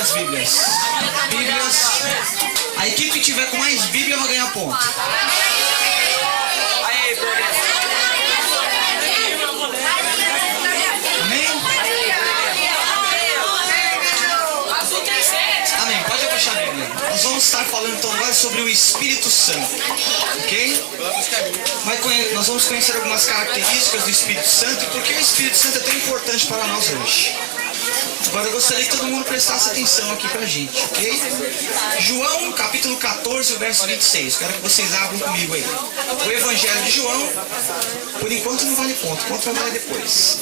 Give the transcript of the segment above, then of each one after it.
as Bíblias? Bíblias. A equipe que tiver com mais Bíblia vai ganhar ponto. Amém? Amém. Pode abaixar a Bíblia. Nós vamos estar falando então agora sobre o Espírito Santo. Ok? Nós vamos conhecer algumas características do Espírito Santo e por que o Espírito Santo é tão importante para nós hoje. Agora eu gostaria que todo mundo prestasse atenção aqui pra gente, ok? João, capítulo 14, verso 26. Quero que vocês abram comigo aí. O Evangelho de João, por enquanto não vale ponto, ponto vai valer depois.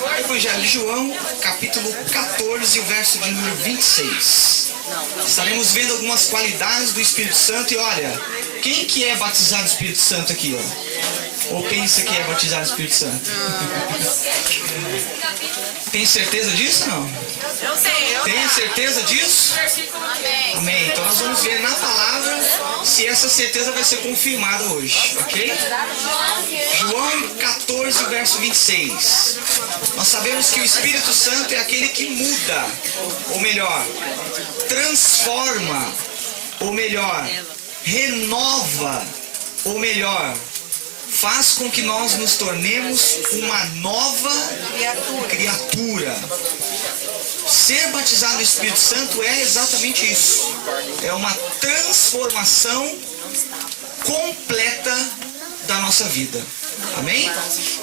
O Evangelho de João, capítulo 14, verso de número 26. Estaremos vendo algumas qualidades do Espírito Santo e olha, quem que é batizado no Espírito Santo aqui, ó? Ou pensa que é batizado no Espírito Santo? Tem certeza disso ou não? Eu sei. Tem certeza disso? Amém. Amém. Então nós vamos ver na palavra se essa certeza vai ser confirmada hoje, ok? João 14, verso 26. Nós sabemos que o Espírito Santo é aquele que muda, ou melhor, transforma, ou melhor, renova, ou melhor, faz com que nós nos tornemos uma nova criatura. Ser batizado no Espírito Santo é exatamente isso. É uma transformação completa da nossa vida. Amém?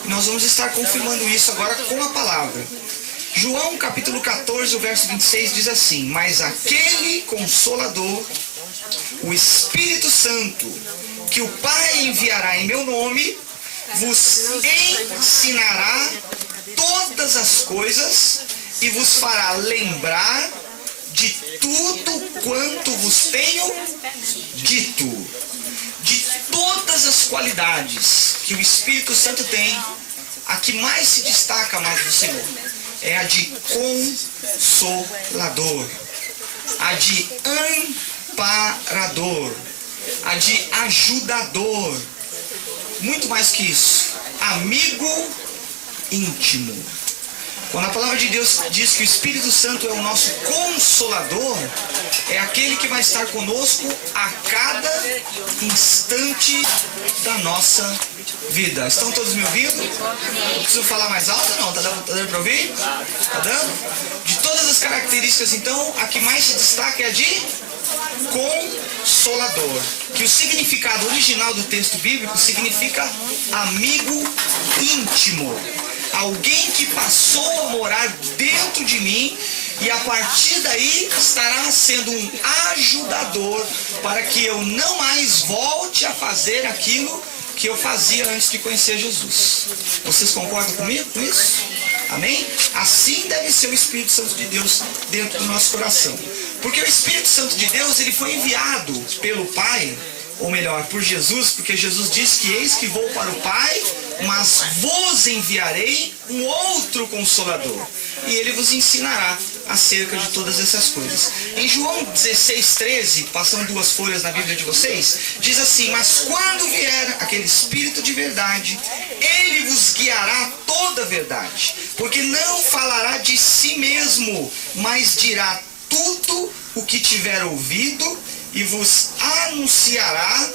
Nós vamos estar confirmando isso agora com a palavra. João capítulo 14, o verso 26 diz assim: mas aquele Consolador, o Espírito Santo, que o Pai enviará em meu nome, vos ensinará todas as coisas e vos fará lembrar de tudo quanto vos tenho dito. De todas as qualidades que o Espírito Santo tem, a que mais se destaca, amados do Senhor, é a de consolador, a de amparador, a de ajudador, muito mais que isso, amigo íntimo. Quando a palavra de Deus diz que o Espírito Santo é o nosso consolador, é aquele que vai estar conosco a cada instante da nossa vida. Estão todos me ouvindo? Eu preciso falar mais alto? Não, tá dando para ouvir? Tá dando? De todas as características, então, a que mais se destaca é a de consolador, que o significado original do texto bíblico significa amigo íntimo, alguém que passou a morar dentro de mim e a partir daí estará sendo um ajudador para que eu não mais volte a fazer aquilo que eu fazia antes de conhecer Jesus. Vocês concordam comigo com isso? Amém? Assim deve ser o Espírito Santo de Deus dentro do nosso coração. Porque o Espírito Santo de Deus, ele foi enviado pelo Pai, ou melhor, por Jesus, porque Jesus disse que eis que vou para o Pai, mas vos enviarei um outro Consolador, e ele vos ensinará acerca de todas essas coisas. Em João 16:13, passando duas folhas na Bíblia de vocês, diz assim: mas quando vier aquele Espírito de verdade, ele vos guiará toda a verdade, porque não falará de si mesmo, mas dirá tudo o que tiver ouvido e vos anunciará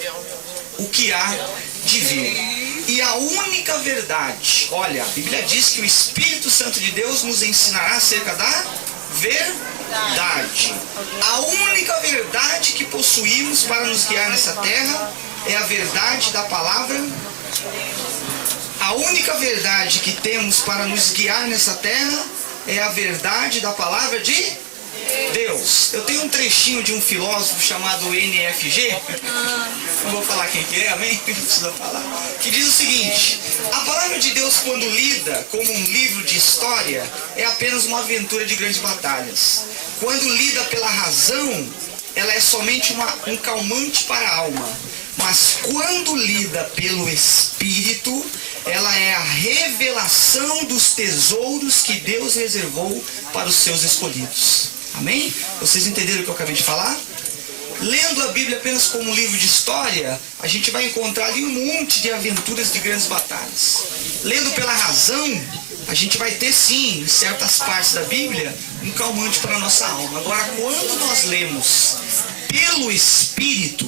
o que há de vir. E a única verdade, olha, a Bíblia diz que o Espírito Santo de Deus nos ensinará acerca da verdade. A única verdade que possuímos para nos guiar nessa terra é a verdade da palavra. A única verdade que temos para nos guiar nessa terra é a verdade da palavra de Deus. Eu tenho um trechinho de um filósofo chamado NFG, não vou falar quem que é, amém? Não precisa falar. Que diz o seguinte: a palavra de Deus, quando lida como um livro de história, é apenas uma aventura de grandes batalhas. Quando lida pela razão, ela é somente um calmante para a alma. Mas quando lida pelo Espírito, ela é a revelação dos tesouros que Deus reservou para os seus escolhidos. Amém? Vocês entenderam o que eu acabei de falar? Lendo a Bíblia apenas como um livro de história, a gente vai encontrar ali um monte de aventuras de grandes batalhas. Lendo pela razão, a gente vai ter sim, em certas partes da Bíblia, um calmante para a nossa alma. Agora, quando nós lemos pelo Espírito,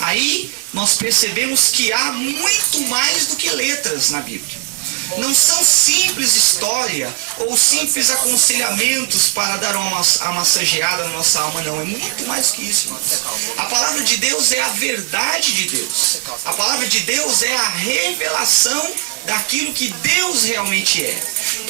aí nós percebemos que há muito mais do que letras na Bíblia. Não são simples história ou simples aconselhamentos para dar uma massageada na nossa alma, não. É muito mais que isso, irmãos. A palavra de Deus é a verdade de Deus. A palavra de Deus é a revelação daquilo que Deus realmente é.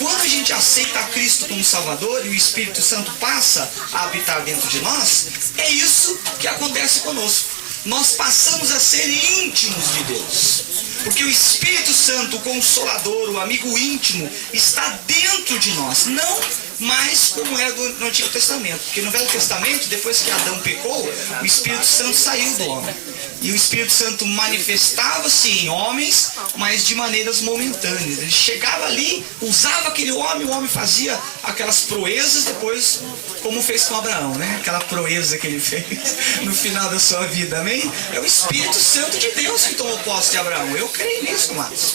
Quando a gente aceita Cristo como Salvador e o Espírito Santo passa a habitar dentro de nós, é isso que acontece conosco. Nós passamos a ser íntimos de Deus. Porque o Espírito Santo, o Consolador, o amigo íntimo, está dentro de nós. Não mais como é no Antigo Testamento. Porque no Velho Testamento, depois que Adão pecou, o Espírito Santo saiu do homem. E o Espírito Santo manifestava-se em homens, mas de maneiras momentâneas. Ele chegava ali, usava aquele homem, o homem fazia aquelas proezas, depois, como fez com Abraão, né? Aquela proeza que ele fez no final da sua vida, amém? É o Espírito Santo de Deus que tomou posse de Abraão. Eu creio nisso, Marcos.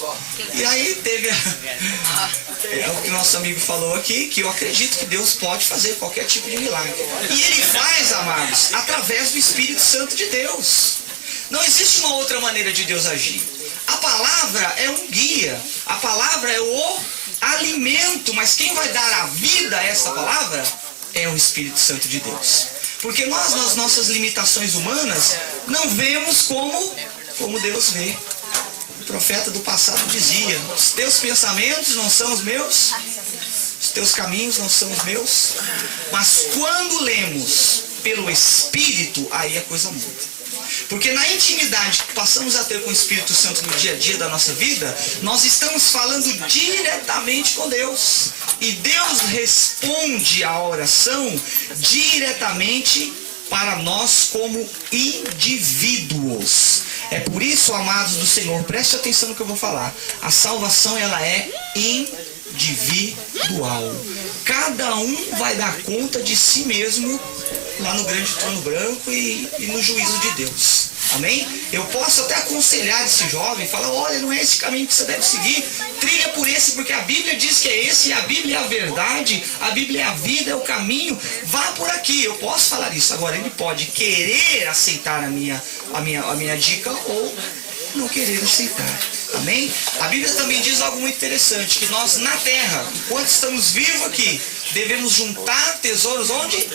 E aí teve é o que nosso amigo falou aqui, que eu acredito que Deus pode fazer qualquer tipo de milagre. E Ele faz, amados, através do Espírito Santo de Deus. Não existe uma outra maneira de Deus agir. A palavra é um guia. A palavra é o alimento. Mas quem vai dar a vida a essa palavra é o Espírito Santo de Deus. Porque nós, nas nossas limitações humanas, não vemos como Deus vê. O profeta do passado dizia: os teus pensamentos não são os meus, os teus caminhos não são os meus. Mas quando lemos pelo Espírito, aí a coisa muda. Porque na intimidade que passamos a ter com o Espírito Santo no dia a dia da nossa vida, nós estamos falando diretamente com Deus. E Deus responde a oração diretamente para nós como indivíduos. É por isso, amados do Senhor, preste atenção no que eu vou falar. A salvação, ela é individual. Cada um vai dar conta de si mesmo lá no grande trono branco e no juízo de Deus. Amém? Eu posso até aconselhar esse jovem, falar: olha, não é esse caminho que você deve seguir, trilha por esse, porque a Bíblia diz que é esse, e a Bíblia é a verdade, a Bíblia é a vida, é o caminho, vá por aqui. Eu posso falar isso. Agora, ele pode querer aceitar a minha dica ou não querer aceitar. Amém? A Bíblia também diz algo muito interessante, que nós na terra, enquanto estamos vivos aqui, devemos juntar tesouros onde?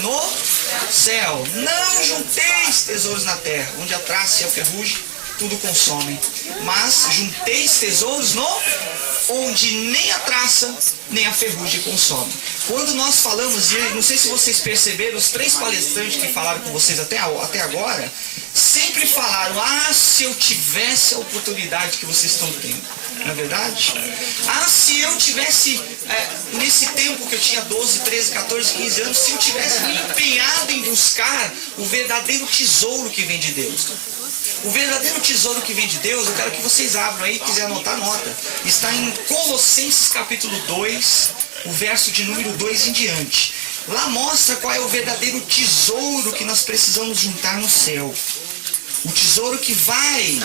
No céu. Não junteis tesouros na terra, onde a traça e a ferrugem tudo consomem. Mas junteis tesouros onde nem a traça nem a ferrugem consomem. Quando nós falamos, e não sei se vocês perceberam, os 3 palestrantes que falaram com vocês até agora, sempre falaram: se eu tivesse a oportunidade que vocês estão tendo. Não é verdade? Se eu tivesse, nesse tempo que eu tinha 12, 13, 14, 15 anos, se eu tivesse me empenhado em buscar o verdadeiro tesouro que vem de Deus. O verdadeiro tesouro que vem de Deus, eu quero que vocês abram aí, quiser anotar, nota. Está em Colossenses capítulo 2, o verso de número 2 em diante. Lá mostra qual é o verdadeiro tesouro que nós precisamos juntar no céu. O tesouro que vai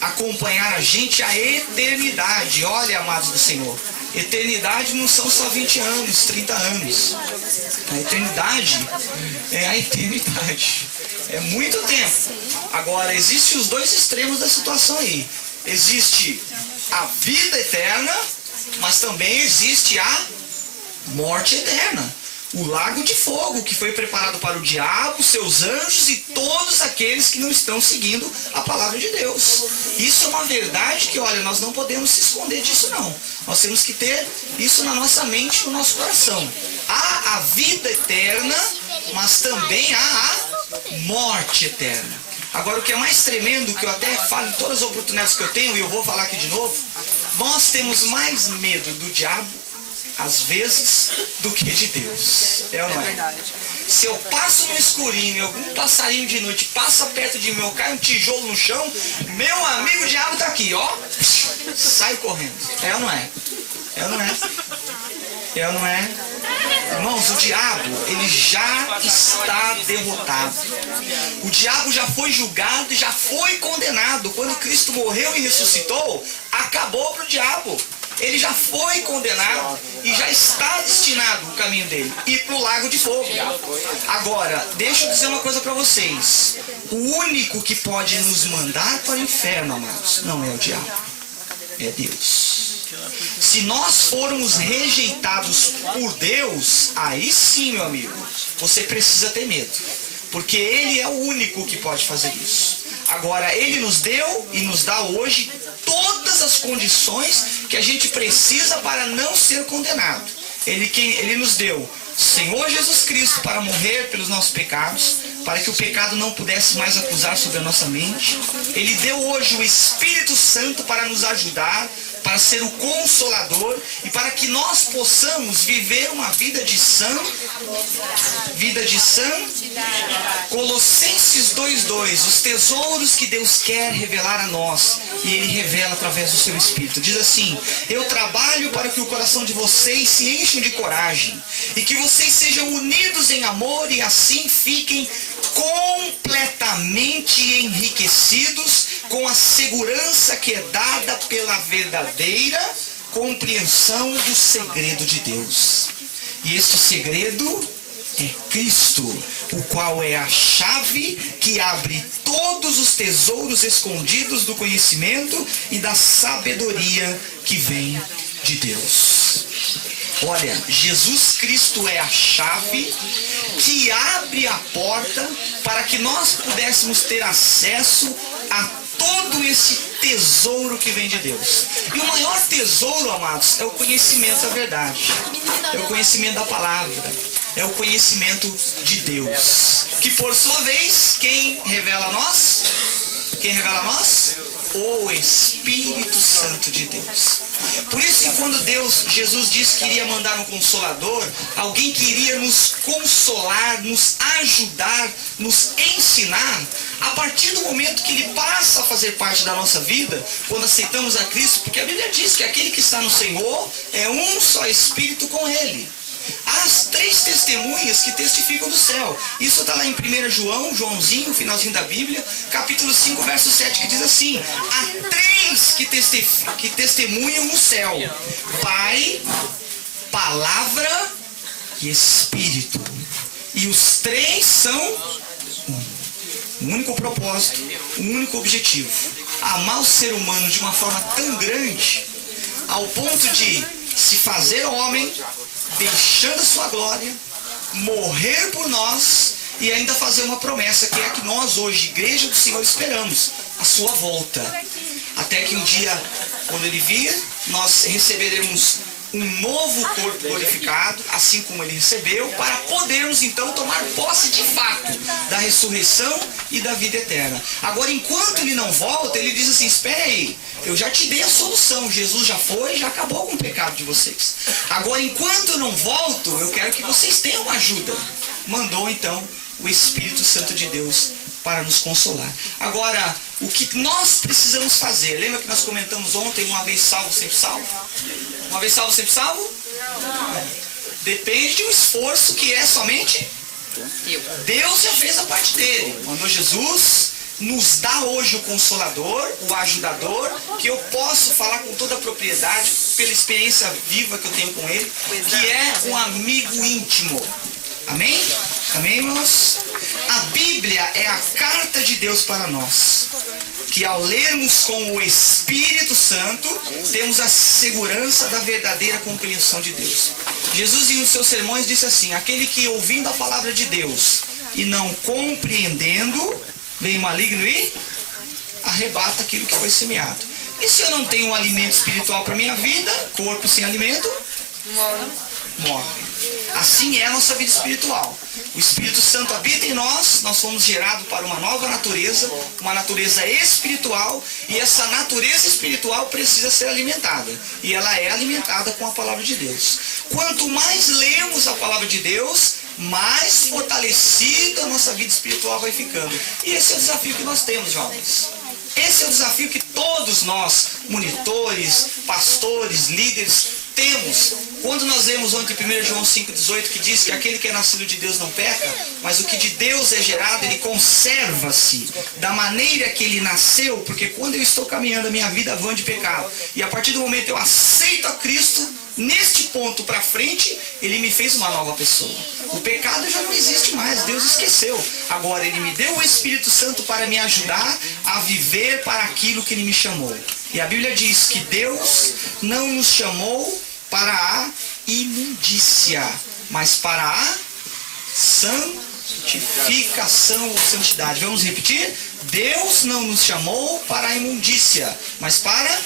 acompanhar a gente a eternidade. Olha, amados do Senhor, eternidade não são só 20 anos, 30 anos. A eternidade é a eternidade. É muito tempo. Agora, existem os dois extremos da situação aí. Existe a vida eterna, mas também existe a morte eterna. O lago de fogo que foi preparado para o diabo, seus anjos e todos aqueles que não estão seguindo a palavra de Deus. Isso é uma verdade que, olha, nós não podemos se esconder disso não. Nós temos que ter isso na nossa mente, no nosso coração. Há a vida eterna, mas também há a morte eterna. Agora, o que é mais tremendo, que eu até falo em todas as oportunidades que eu tenho, e eu vou falar aqui de novo, nós temos mais medo do diabo, às vezes, do que de Deus. É ou não é? Se eu passo no escurinho e algum passarinho de noite passa perto de mim, eu caio um tijolo no chão, meu amigo o diabo tá aqui, ó, sai correndo. É ou não é? É ou não é? É ou não é? Irmãos, o diabo, ele já está derrotado. O diabo já foi julgado e já foi condenado. Quando Cristo morreu e ressuscitou, acabou para o diabo. ele já foi condenado e já está destinado o caminho dele, ir para o lago de fogo. Agora, deixa eu dizer uma coisa para vocês. O único que pode nos mandar para o inferno, amados, não é o diabo, é Deus. Se nós formos rejeitados por Deus, aí sim, meu amigo, você precisa ter medo, porque Ele é o único que pode fazer isso. Agora, Ele nos deu e nos dá hoje todas as condições que a gente precisa para não ser condenado. Ele nos deu Senhor Jesus Cristo para morrer pelos nossos pecados, para que o pecado não pudesse mais acusar sobre a nossa mente. Ele deu hoje o Espírito Santo para nos ajudar, para ser o Consolador e para que nós possamos viver uma vida de Colossenses 2:2, os tesouros que Deus quer revelar a nós, e Ele revela através do seu Espírito. Diz assim: eu trabalho para que o coração de vocês se encha de coragem e que vocês sejam unidos em amor e assim fiquem completamente enriquecidos com a segurança que é dada pela verdadeira compreensão do segredo de Deus. E este segredo é Cristo, o qual é a chave que abre todos os tesouros escondidos do conhecimento e da sabedoria que vem de Deus. Olha, Jesus Cristo é a chave que abre a porta para que nós pudéssemos ter acesso a todo esse tesouro que vem de Deus. E o maior tesouro, amados, é o conhecimento da verdade. É o conhecimento da palavra. É o conhecimento de Deus. Que por sua vez, quem revela a nós? Quem revela a nós? O Espírito Santo de Deus. Por isso que quando Jesus disse que iria mandar um Consolador, alguém que iria nos consolar, nos ajudar, nos ensinar, a partir do momento que Ele passa a fazer parte da nossa vida, quando aceitamos a Cristo, porque a Bíblia diz que aquele que está no Senhor é um só Espírito com Ele. Há as 3 testemunhas que testificam do céu. Isso está lá em 1 João, Joãozinho, finalzinho da Bíblia, capítulo 5, verso 7, que diz assim: há 3 que testemunham no céu: Pai, Palavra e Espírito. E os 3 são um único propósito, um único objetivo: amar o ser humano de uma forma tão grande, ao ponto de se fazer homem, deixando a sua glória, morrer por nós e ainda fazer uma promessa, que é a que nós hoje, Igreja do Senhor, esperamos: a sua volta. Até que um dia, quando Ele vir, nós receberemos um novo corpo glorificado, assim como Ele recebeu, para podermos então tomar posse de fato da ressurreição e da vida eterna. Agora, enquanto Ele não volta, Ele diz assim: espera aí, eu já te dei a solução, Jesus já foi, já acabou com o pecado de vocês. Agora, enquanto eu não volto, eu quero que vocês tenham ajuda. Mandou então o Espírito Santo de Deus para nos consolar. Agora, o que nós precisamos fazer? Lembra que nós comentamos ontem, uma vez salvo, sempre salvo? Uma vez salvo, sempre salvo? Não. Depende de um esforço que é somente Deus já fez a parte dele. Mandou Jesus, nos dá hoje o Consolador, o Ajudador, que eu posso falar com toda a propriedade, pela experiência viva que eu tenho com Ele, que é um amigo íntimo. Amém? Amém, irmãos? A Bíblia é a carta de Deus para nós, que ao lermos com o Espírito Santo, temos a segurança da verdadeira compreensão de Deus. Jesus, em um dos seus sermões, disse assim: aquele que ouvindo a palavra de Deus e não compreendendo, vem o maligno e arrebata aquilo que foi semeado. E se eu não tenho um alimento espiritual para a minha vida, corpo sem alimento, morre. Assim é a nossa vida espiritual. O Espírito Santo habita em nós, nós fomos gerados para uma nova natureza, uma natureza espiritual, e essa natureza espiritual precisa ser alimentada. E ela é alimentada com a palavra de Deus. Quanto mais lemos a palavra de Deus, mais fortalecida a nossa vida espiritual vai ficando. E esse é o desafio que nós temos, jovens. Esse é o desafio que todos nós, monitores, pastores, líderes, temos. Quando nós lemos ontem 1 João 5,18, que diz que aquele que é nascido de Deus não peca, mas mas o que de Deus é gerado, ele conserva-se da maneira que ele nasceu, porque quando eu estou caminhando a minha vida vã de pecado, e a partir do momento eu aceito a Cristo, neste ponto para frente, ele me fez uma nova pessoa. O pecado já não existe mais, Deus esqueceu. Agora ele me deu o Espírito Santo para me ajudar a viver para aquilo que ele me chamou. E a Bíblia diz que Deus não nos chamou para a imundícia, mas para a santificação ou santidade. Vamos repetir? Deus não nos chamou para a imundícia, mas para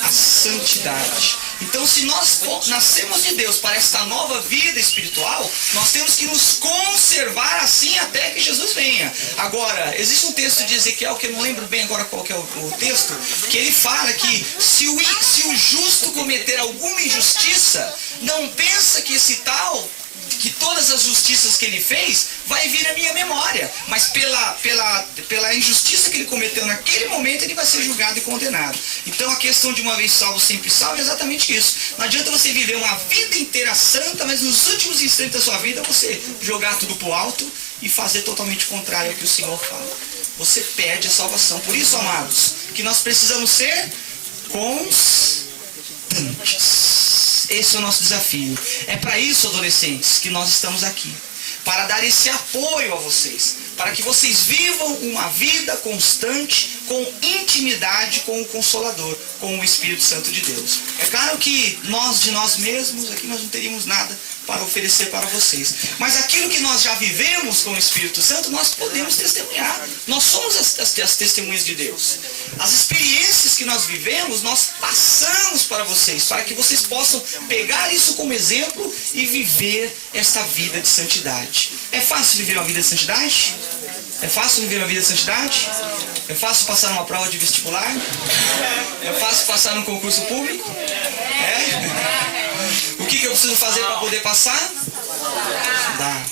a santidade. Então, se nós nascemos de Deus para esta nova vida espiritual, nós temos que nos conservar assim até que Jesus venha. Agora, existe um texto de Ezequiel, que eu não lembro bem agora qual que é o texto, que ele fala que se o justo cometer alguma injustiça, não pensa que esse tal, que todas as justiças que ele fez vai vir à minha memória, mas pela injustiça que ele cometeu naquele momento, ele vai ser julgado e condenado. Então a questão de uma vez salvo, sempre salvo é exatamente isso. Não adianta você viver uma vida inteira santa, mas nos últimos instantes da sua vida você jogar tudo pro alto e fazer totalmente contrário ao que o Senhor fala. Você perde a salvação. Por isso, amados, que nós precisamos ser constantes. Esse é o nosso desafio. É para isso, adolescentes, que nós estamos aqui. Para dar esse apoio a vocês. Para que vocês vivam uma vida constante, com intimidade com o Consolador, com o Espírito Santo de Deus. É claro que nós, de nós mesmos, aqui nós não teríamos nada para oferecer para vocês. Mas aquilo que nós já vivemos com o Espírito Santo, nós podemos testemunhar. Nós somos as testemunhas de Deus. As experiências que nós vivemos, nós passamos para vocês, para que vocês possam pegar isso como exemplo e viver esta vida de santidade. É fácil viver uma vida de santidade? É fácil viver uma vida de santidade? É fácil passar numa prova de vestibular? É fácil passar num concurso público? O que eu preciso fazer para poder passar? Estudar.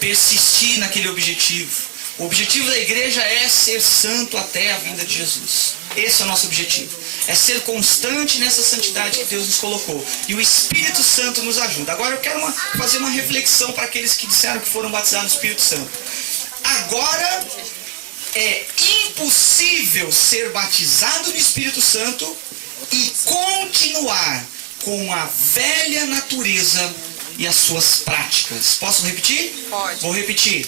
Persistir naquele objetivo. O objetivo da igreja é ser santo até a vinda de Jesus. Esse é o nosso objetivo. É ser constante nessa santidade que Deus nos colocou. E o Espírito Santo nos ajuda. Agora eu quero fazer uma reflexão para aqueles que disseram que foram batizados no Espírito Santo. Agora é impossível ser batizado no Espírito Santo e continuar com a velha natureza e as suas práticas. Posso repetir? Pode. Vou repetir.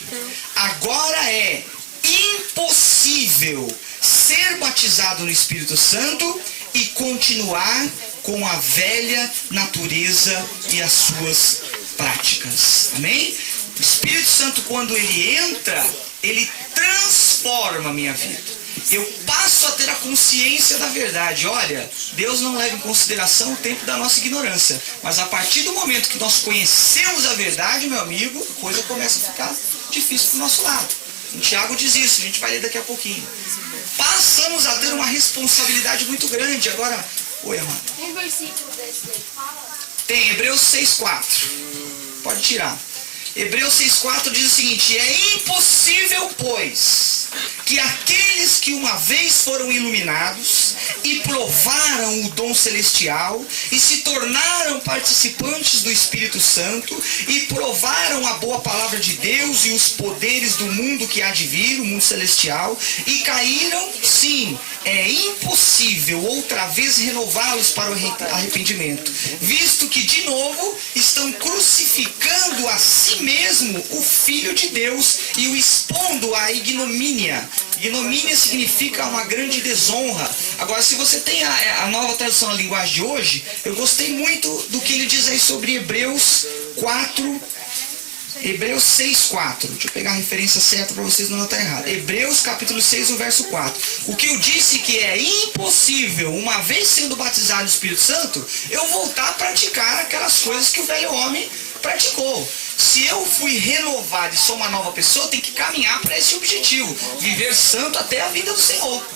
Agora é impossível ser batizado no Espírito Santo e continuar com a velha natureza e as suas práticas. Amém? O Espírito Santo, quando ele entra, ele transforma a minha vida. Eu passo a ter a consciência da verdade. Olha, Deus não leva em consideração o tempo da nossa ignorância. Mas a partir do momento que nós conhecemos a verdade, meu amigo, a coisa começa a ficar difícil para o nosso lado. O Tiago diz isso, a gente vai ler daqui a pouquinho. Passamos a ter uma responsabilidade muito grande. Agora, oi, amado. Tem versículo desse daí, fala. Tem, Hebreus 6,4. Pode tirar. Hebreus 6,4 diz o seguinte: é impossível, pois, que aqueles que uma vez foram iluminados e provaram o dom celestial e se tornaram participantes do Espírito Santo e provaram a boa palavra de Deus e os poderes do mundo que há de vir, o mundo celestial, e caíram, sim, é impossível outra vez renová-los para o arrependimento, visto que de novo estão crucificando a si mesmo o Filho de Deus e o expondo à ignomínia. Ignomínia significa uma grande desonra. Agora, se você tem a nova tradução da linguagem de hoje, eu gostei muito do que ele diz aí sobre Hebreus 6,4. Deixa eu pegar a referência certa para vocês não notarem errado. Hebreus capítulo 6, o verso 4. O que eu disse que é impossível, uma vez sendo batizado no Espírito Santo, eu voltar a praticar aquelas coisas que o velho homem praticou. Se eu fui renovado e sou uma nova pessoa, eu tenho que caminhar para esse objetivo. Viver santo até a vinda do Senhor.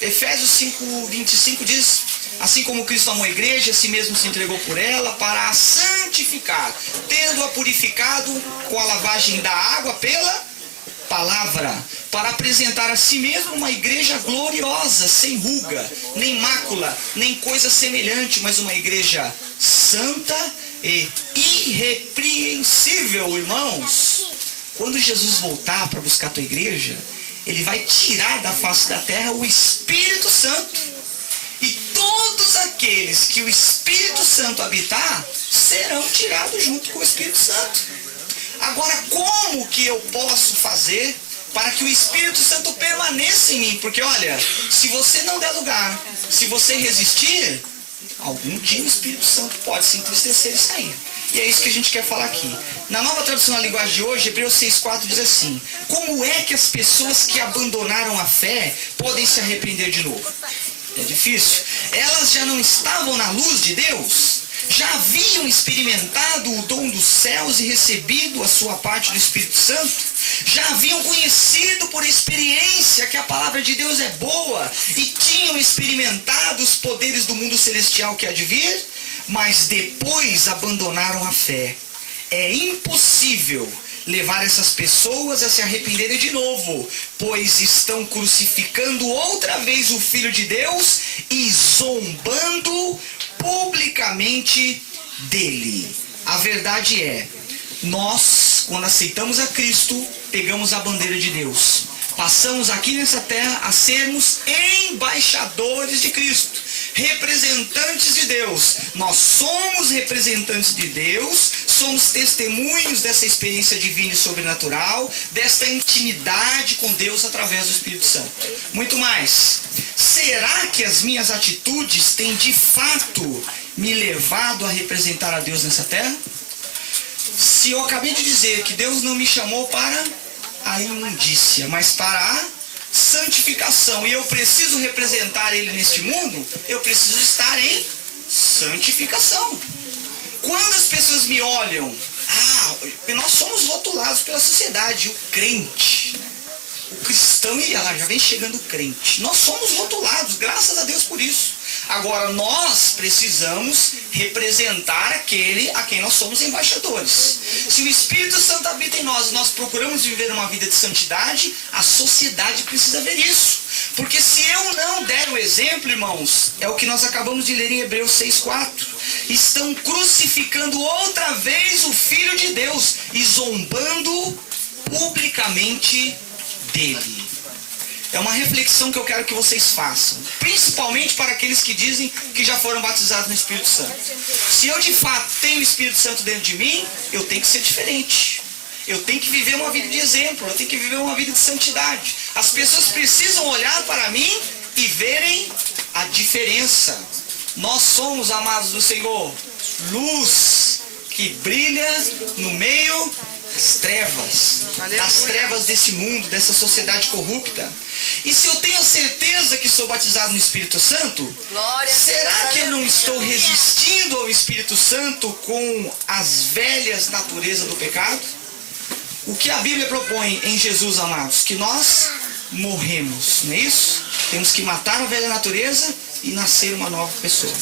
Efésios 5:25 diz: assim como Cristo amou a igreja, a si mesmo se entregou por ela, para a santificar, tendo-a purificado com a lavagem da água pela palavra, para apresentar a si mesmo uma igreja gloriosa, sem ruga, nem mácula, nem coisa semelhante, mas uma igreja santa e irrepreensível, irmãos. quando Jesus voltar para buscar a tua igreja, ele vai tirar da face da terra o Espírito Santo. E todos aqueles que o Espírito Santo habitar, serão tirados junto com o Espírito Santo. Agora, como que eu posso fazer para que o Espírito Santo permaneça em mim? Porque olha, se você não der lugar, se você resistir, algum dia o Espírito Santo pode se entristecer e sair. E é isso que a gente quer falar aqui. Na nova tradução na linguagem de hoje, Hebreus 6,4 diz assim: como é que as pessoas que abandonaram a fé podem se arrepender de novo? É difícil. Elas já não estavam na luz de Deus? Já haviam experimentado o dom dos céus e recebido a sua parte do Espírito Santo? Já haviam conhecido por experiência que a palavra de Deus é boa e tinham experimentado os poderes do mundo celestial que há de vir? Mas depois abandonaram a fé. É impossível levar essas pessoas a se arrependerem de novo, pois estão crucificando outra vez o Filho de Deus e zombando publicamente dele. A verdade é, nós, quando aceitamos a Cristo, pegamos a bandeira de Deus. Passamos aqui nessa terra a sermos embaixadores de Cristo, representantes de Deus. Nós somos representantes de Deus, somos testemunhos dessa experiência divina e sobrenatural, desta intimidade com Deus através do Espírito Santo. Muito mais, será que as minhas atitudes têm de fato me levado a representar a Deus nessa terra? Se eu acabei de dizer que Deus não me chamou para a imundícia, mas para a santificação, e eu preciso representar Ele neste mundo, eu preciso estar em santificação. Quando as pessoas me olham, nós somos rotulados pela sociedade, o crente, o cristão, e ela já vem chegando o crente. Nós somos rotulados, graças a Deus por isso. Agora, nós precisamos representar aquele a quem nós somos embaixadores. Se o Espírito Santo habita em nós e nós procuramos viver uma vida de santidade, a sociedade precisa ver isso. Porque se eu não der o exemplo, irmãos, é o que nós acabamos de ler em Hebreus 6,4. Estão crucificando outra vez o Filho de Deus e zombando publicamente dele. É uma reflexão que eu quero que vocês façam, principalmente para aqueles que dizem que já foram batizados no Espírito Santo. Se eu de fato tenho o Espírito Santo dentro de mim, eu tenho que ser diferente. Eu tenho que viver uma vida de exemplo, eu tenho que viver uma vida de santidade. As pessoas precisam olhar para mim e verem a diferença. Nós somos, amados do Senhor, luz que brilha no meio das trevas desse mundo, dessa sociedade corrupta. E se eu tenho certeza que sou batizado no Espírito Santo, será que eu não estou resistindo ao Espírito Santo com as velhas naturezas do pecado? O que a Bíblia propõe em Jesus, amados? Que nós morremos, não é isso? Temos que matar a velha natureza e nascer uma nova pessoa.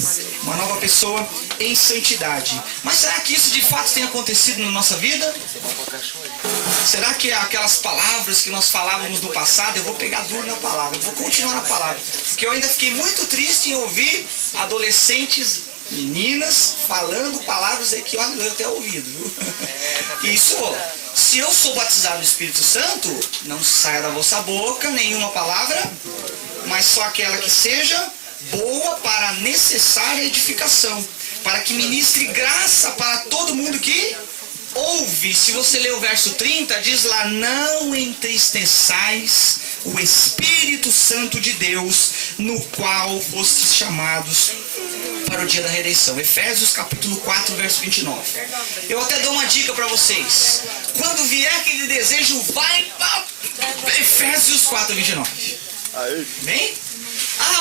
Uma nova pessoa em santidade. Mas será que isso de fato tem acontecido na nossa vida? Será que aquelas palavras que nós falávamos no passado, eu vou pegar duro na palavra, eu vou continuar na palavra. Porque eu ainda fiquei muito triste em ouvir adolescentes, meninas, falando palavras aí que, olha, eu até ouvido, viu? Isso, se eu sou batizado no Espírito Santo, não saia da vossa boca nenhuma palavra, mas só aquela que seja boa para a necessária edificação, para que ministre graça para todo mundo que ouve. Se você ler o verso 30, diz lá: não entristeçais o Espírito Santo de Deus, no qual fostes chamados para o dia da redenção. Efésios capítulo 4, verso 29. Eu até dou uma dica para vocês. Quando vier aquele desejo, vai para Efésios 4, 29. Bem?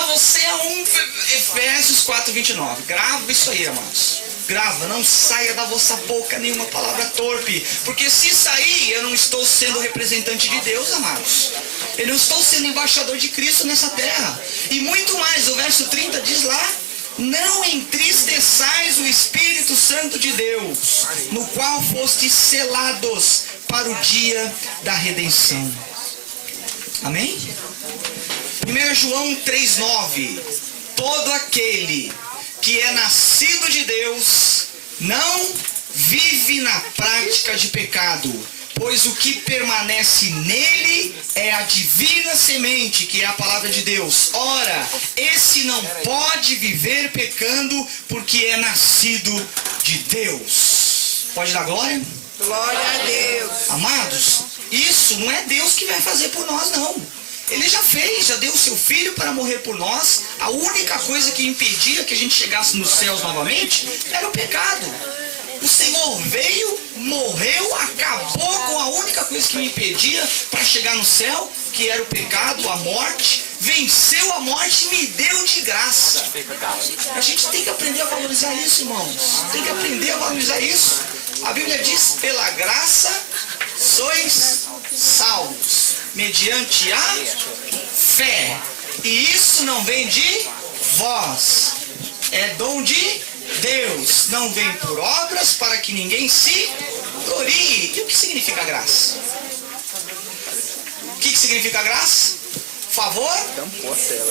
Você é um Efésios 4, 29. Grava isso aí, amados. Grava, não saia da vossa boca nenhuma palavra torpe. Porque se sair, eu não estou sendo representante de Deus, amados. Eu não estou sendo embaixador de Cristo nessa terra. E muito mais, o verso 30 diz lá: não entristeçais o Espírito Santo de Deus, no qual fostes selados para o dia da redenção. Amém? 1 João 3,9. Todo aquele que é nascido de Deus não vive na prática de pecado, Pois o que permanece nele é a divina semente, que é a palavra de Deus. Ora, esse não pode viver pecando, porque é nascido de Deus. Pode dar glória? Glória a Deus. Amados, isso não é Deus que vai fazer por nós, não. Ele já fez, já deu o seu filho para morrer por nós. A única coisa que impedia que a gente chegasse nos céus novamente era o pecado. O Senhor veio, morreu, acabou com a única coisa que me impedia para chegar no céu, que era o pecado, a morte. Venceu a morte e me deu de graça. A gente tem que aprender a valorizar isso, irmãos. Tem que aprender a valorizar isso. A Bíblia diz, pela graça sois salvos, mediante a fé. E isso não vem de vós, é dom de Deus. Não vem por obras para que ninguém se glorie. E o que significa graça? O que significa graça? Favor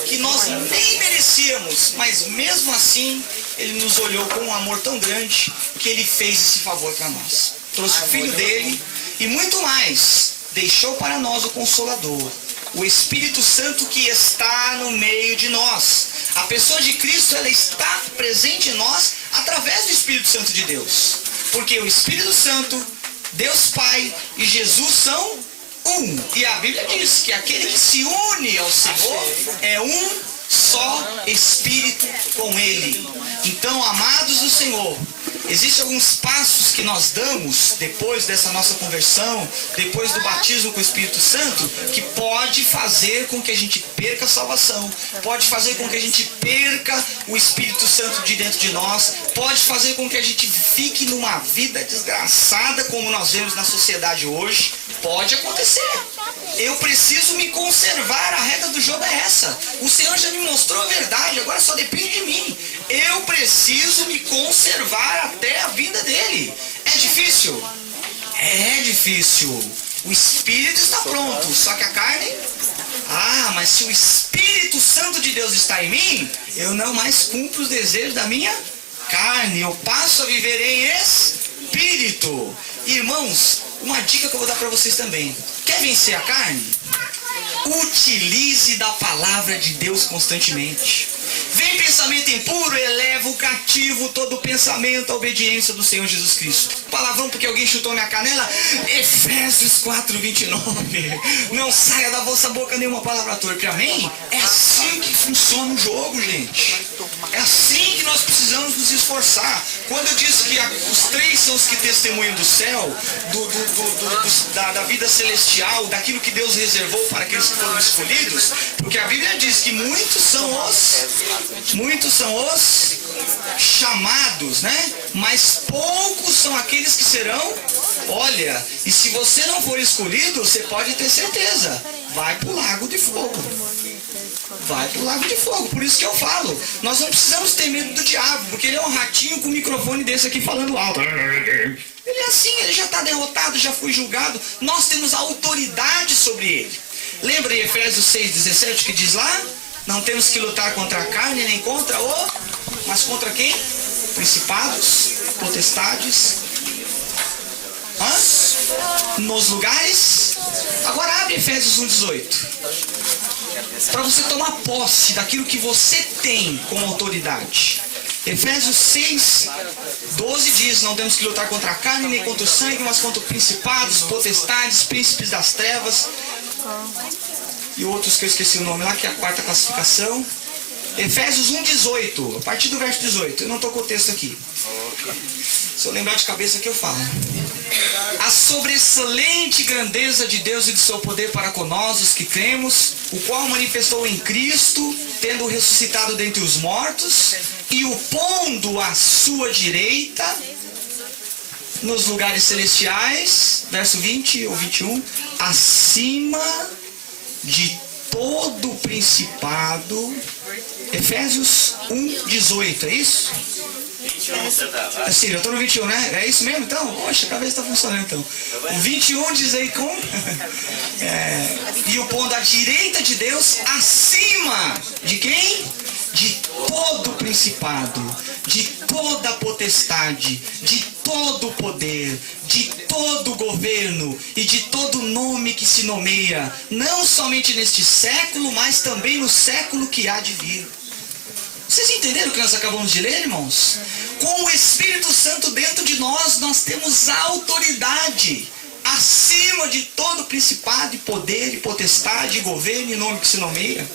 que nós nem merecíamos, mas mesmo assim ele nos olhou com um amor tão grande que ele fez esse favor para nós. Trouxe o filho dele e muito mais, deixou para nós o Consolador, o Espírito Santo que está no meio de nós. A pessoa de Cristo, ela está presente em nós através do Espírito Santo de Deus, porque o Espírito Santo, Deus Pai e Jesus são um. E a Bíblia diz que aquele que se une ao Senhor é um só Espírito com Ele. Então, amados do Senhor, existem alguns passos que nós damos depois dessa nossa conversão, depois do batismo com o Espírito Santo, que pode fazer com que a gente perca a salvação, pode fazer com que a gente perca o Espírito Santo de dentro de nós, pode fazer com que a gente fique numa vida desgraçada como nós vemos na sociedade hoje. Pode acontecer. Eu preciso me conservar, a regra do jogo é essa. O Senhor já me mostrou a verdade, agora só depende de mim. Eu preciso me conservar até a vinda dele. É difícil? É difícil. O Espírito está pronto, só que a carne... Ah, mas se o Espírito Santo de Deus está em mim, eu não mais cumpro os desejos da minha carne. Eu passo a viver em Espírito. Irmãos, uma dica que eu vou dar para vocês também. Quer vencer a carne? Utilize da palavra de Deus constantemente. Vem pensamento impuro, eleva o cativo todo pensamento à obediência do Senhor Jesus Cristo. Palavrão porque alguém chutou minha canela? Efésios 4:29. Não saia da vossa boca nenhuma palavra torpe, amém? É assim que funciona o jogo, gente. É assim que nós precisamos nos esforçar. Quando eu disse que os três são os que testemunham do céu, da vida celestial, daquilo que Deus reservou para aqueles que foram escolhidos, porque a Bíblia diz que muitos são os chamados, né? Mas poucos são aqueles que serão. Olha, e se você não for escolhido, você pode ter certeza, vai pro lago de fogo. Vai pro lago de fogo. Por isso que eu falo, nós não precisamos ter medo do diabo, porque ele é um ratinho com um microfone desse aqui falando alto. Ele é assim, ele já está derrotado, já foi julgado. Nós temos autoridade sobre ele. Lembra em Efésios 6:17 que diz lá? Não temos que lutar contra a carne, nem contra o... Mas contra quem? Principados, potestades. Nos lugares. Agora abre Efésios 1:18. Para você tomar posse daquilo que você tem como autoridade. Efésios 6:12 diz, não temos que lutar contra a carne, nem contra o sangue, mas contra principados, potestades, príncipes das trevas. E outros que eu esqueci o nome lá, que é a quarta classificação. Efésios 1:18, a partir do verso 18. Eu não estou com o texto aqui. Se eu lembrar de cabeça aqui eu falo. A sobreexcelente grandeza de Deus e de seu poder para conosco, os que cremos, o qual manifestou em Cristo, tendo ressuscitado dentre os mortos, e o pondo à sua direita, nos lugares celestiais, verso 20 ou 21, acima de todo principado. Efésios 1:18, é isso? Assim, eu estou no 21, né? É isso mesmo então? Poxa, a cabeça está funcionando então. O 21 diz aí como? E o pondo à direita de Deus acima de quem? De todo principado, de toda potestade, de todo poder, de todo governo e de todo nome que se nomeia, não somente neste século, mas também no século que há de vir. Vocês entenderam o que nós acabamos de ler, irmãos? Com o Espírito Santo dentro de nós, nós temos autoridade acima de todo principado e poder e potestade, governo e nome que se nomeia.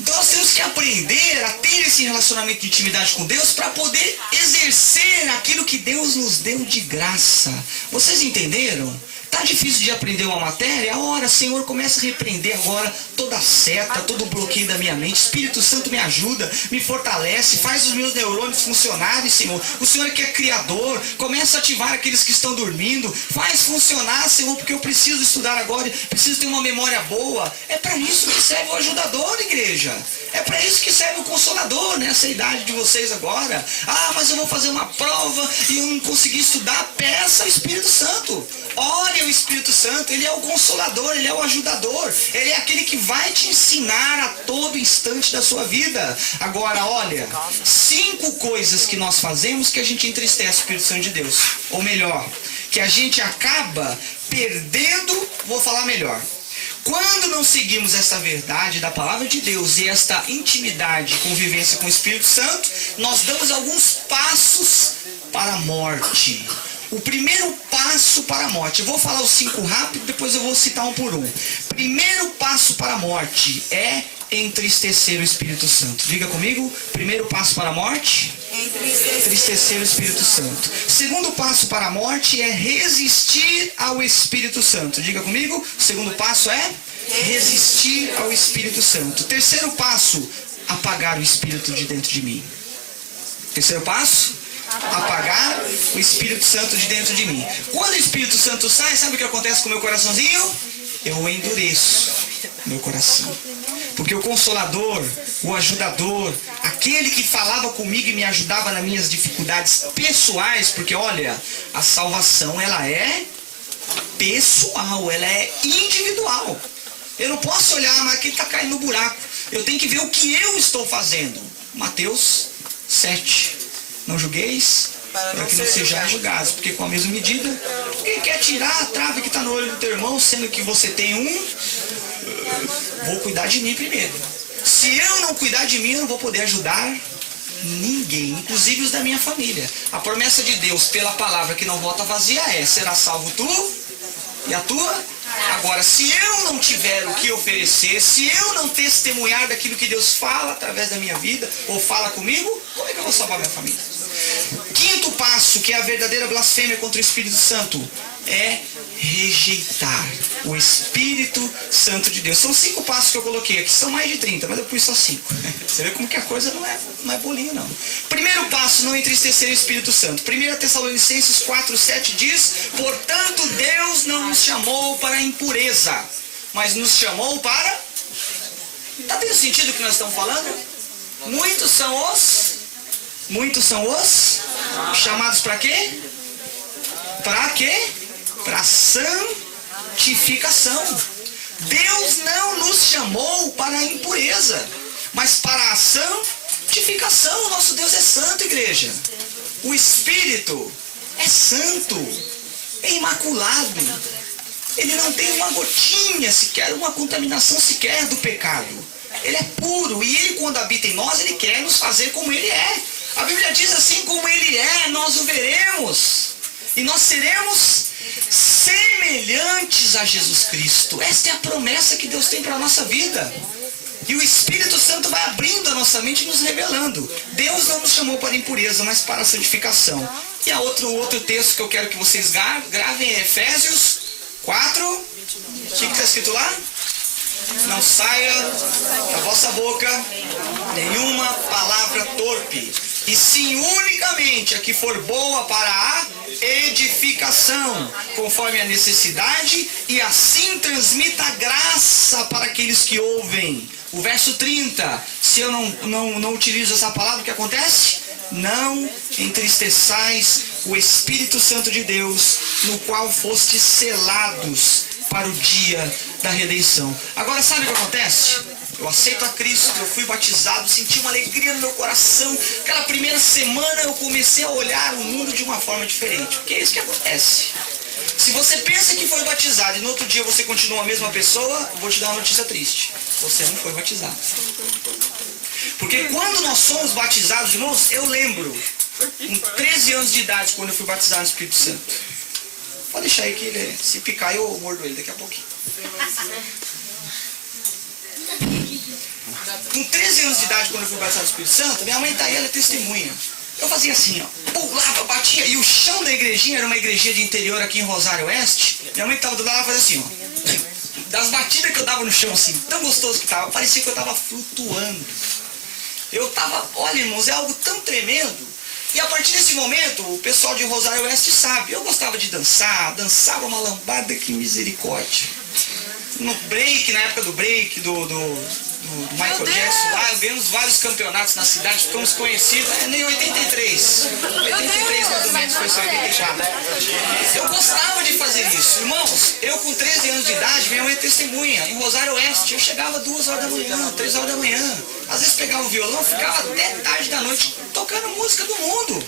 Então nós temos que aprender a ter esse relacionamento de intimidade com Deus para poder exercer aquilo que Deus nos deu de graça. Vocês entenderam? Tá difícil de aprender uma matéria? Ora, Senhor, começa a repreender agora toda a seta, todo o bloqueio da minha mente. Espírito Santo me ajuda, me fortalece, faz os meus neurônios funcionarem, Senhor. O Senhor que é criador, começa a ativar aqueles que estão dormindo. Faz funcionar, Senhor, porque eu preciso estudar agora, preciso ter uma memória boa. É para isso que serve o ajudador, igreja. É para isso que serve o consolador nessa idade de vocês agora. Ah, mas eu vou fazer uma prova e eu não consegui estudar. Peça ao Espírito Santo. Ore ao Espírito Santo. Ele é o consolador, ele é o ajudador. Ele é aquele que vai te ensinar a todo instante da sua vida. Agora, olha, 5 coisas que nós fazemos que a gente entristece o Espírito Santo de Deus. Ou melhor, que a gente acaba perdendo, vou falar melhor. Quando não seguimos essa verdade da palavra de Deus e esta intimidade e convivência com o Espírito Santo, nós damos alguns passos para a morte. O primeiro passo para a morte, eu vou falar os 5 rápido, depois eu vou citar um por um. Primeiro passo para a morte é entristecer o Espírito Santo. Diga comigo, primeiro passo para a morte? Entristecer o Espírito Santo. Segundo passo para a morte é resistir ao Espírito Santo. Diga comigo, o segundo passo é resistir ao Espírito Santo. Terceiro passo, apagar o Espírito de dentro de mim. Terceiro passo, apagar o Espírito Santo de dentro de mim. Quando o Espírito Santo sai, sabe o que acontece com o meu coraçãozinho? Eu endureço meu coração. Porque o Consolador, o ajudador, aquele que falava comigo e me ajudava nas minhas dificuldades pessoais, porque olha, a salvação ela é pessoal, ela é individual. Eu não posso olhar, mas quem está caindo no buraco. Eu tenho que ver o que eu estou fazendo. Mateus 7. Não julgueis, para que não sejais julgados, porque com a mesma medida, quem quer tirar a trave que está no olho do teu irmão, sendo que você tem vou cuidar de mim primeiro. Se eu não cuidar de mim, eu não vou poder ajudar ninguém, inclusive os da minha família. A promessa de Deus pela palavra que não volta vazia é: será salvo tu e a tua. Agora, se eu não tiver o que oferecer, se eu não testemunhar daquilo que Deus fala através da minha vida, ou fala comigo, como é que eu vou salvar minha família? Quinto passo, que é a verdadeira blasfêmia contra o Espírito Santo, é rejeitar o Espírito Santo de Deus. São 5 passos que eu coloquei aqui, são mais de 30, mas eu pus só 5. Você vê como que a coisa não é bolinho, não. Primeiro passo, não entristecer o Espírito Santo. 1 Tessalonicenses 4:7 diz: portanto, Deus não nos chamou para a impureza, mas nos chamou para... Está tendo sentido o que nós estamos falando? Muitos são os chamados para quê? Para quê? Para santificação. Deus não nos chamou para a impureza, mas para a santificação. O nosso Deus é santo, igreja. O Espírito é santo, é imaculado. Ele não tem uma gotinha sequer, uma contaminação sequer do pecado. Ele é puro e ele, quando habita em nós, ele quer nos fazer como ele é. A Bíblia diz assim: como ele é, nós o veremos. E nós seremos semelhantes a Jesus Cristo. Esta é a promessa que Deus tem para a nossa vida. E o Espírito Santo vai abrindo a nossa mente e nos revelando. Deus não nos chamou para a impureza, mas para a santificação. E o outro texto que eu quero que vocês gravem é Efésios 4. O que está escrito lá? Não saia da vossa boca nenhuma palavra torpe, e sim unicamente a que for boa para a edificação, conforme a necessidade, e assim transmita graça para aqueles que ouvem. O verso 30, se eu não utilizo essa palavra, o que acontece? Não entristeçais o Espírito Santo de Deus, no qual fostes selados para o dia da redenção. Agora, sabe o que acontece? Eu aceito a Cristo, eu fui batizado, senti uma alegria no meu coração. Aquela primeira semana eu comecei a olhar o mundo de uma forma diferente. Porque é isso que acontece. Se você pensa que foi batizado e no outro dia você continua a mesma pessoa, eu vou te dar uma notícia triste. Você não foi batizado. Porque quando nós somos batizados, irmãos, eu lembro, com 13 anos de idade, quando eu fui batizado no Espírito Santo. Pode deixar aí que ele, se picar, eu mordo ele daqui a pouquinho. Com 13 anos de idade, quando eu fui batizado no Espírito Santo, minha mãe tá aí, ela é testemunha. Eu fazia assim, ó, pulava, batia, e o chão da igrejinha era uma igrejinha de interior aqui em Rosário Oeste. Minha mãe tava do lado, ela fazia assim, ó. Das batidas que eu dava no chão, assim, tão gostoso que tava, parecia que eu tava flutuando. Eu tava, olha, irmãos, é algo tão tremendo. E a partir desse momento, o pessoal de Rosário Oeste sabe, eu gostava de dançar, dançava uma lambada, que misericórdia. No break, na época do break, do Michael Jackson lá, ganhamos vários campeonatos na cidade, ficamos conhecidos, em 83. 83 mais ou menos, foi só 84. Eu gostava de fazer isso. Irmãos, eu com 13 anos de idade, minha mãe é testemunha, em Rosário Oeste, eu chegava 2 horas da manhã, 3 horas da manhã. Às vezes pegava o violão, ficava até tarde da noite tocando música do mundo.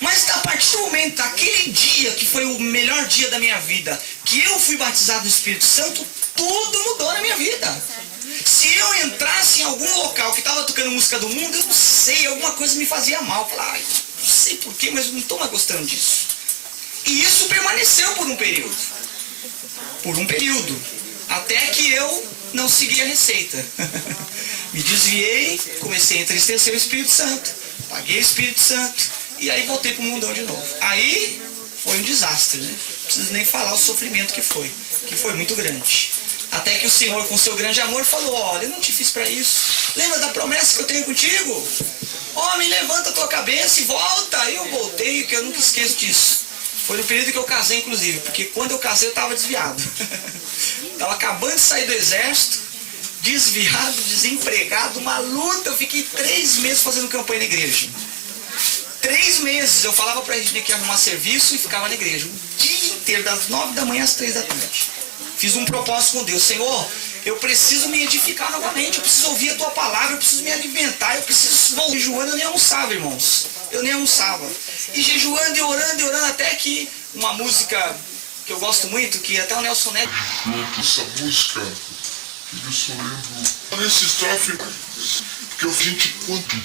Mas a partir do momento, daquele dia, que foi o melhor dia da minha vida, que eu fui batizado no Espírito Santo, tudo mudou na minha vida. Se eu entrasse em algum local que estava tocando música do mundo, eu não sei, alguma coisa me fazia mal. Eu falava, não sei porquê, mas eu não estou mais gostando disso. E isso permaneceu por um período. Por um período. Até que eu não segui a receita. Me desviei, comecei a entristecer o Espírito Santo. Paguei o Espírito Santo. E aí voltei para o mundão de novo. Aí foi um desastre, né? Não preciso nem falar o sofrimento que foi muito grande. Até que o Senhor, com seu grande amor, falou, olha, eu não te fiz para isso. Lembra da promessa que eu tenho contigo? Homem, levanta a tua cabeça e volta. Aí eu voltei, que eu nunca esqueço disso. Foi no período que eu casei, inclusive, porque quando eu casei eu estava desviado. Estava acabando de sair do exército, desviado, desempregado, uma luta. Eu fiquei 3 meses fazendo campanha na igreja. 3 meses eu falava pra gente que ia arrumar serviço e ficava na igreja. O dia inteiro, das 9 da manhã às 3 da tarde. Fiz um propósito com Deus. Senhor, eu preciso me edificar novamente. Eu preciso ouvir a tua palavra. Eu preciso me alimentar. Eu preciso voltar. Jejuando, eu nem almoçava, irmãos. Eu nem almoçava. E jejuando e orando, até que uma música que eu gosto muito, que até o Nelson Neto... Essa música, eu só lembro... Nesse estrofe, porque a gente quanto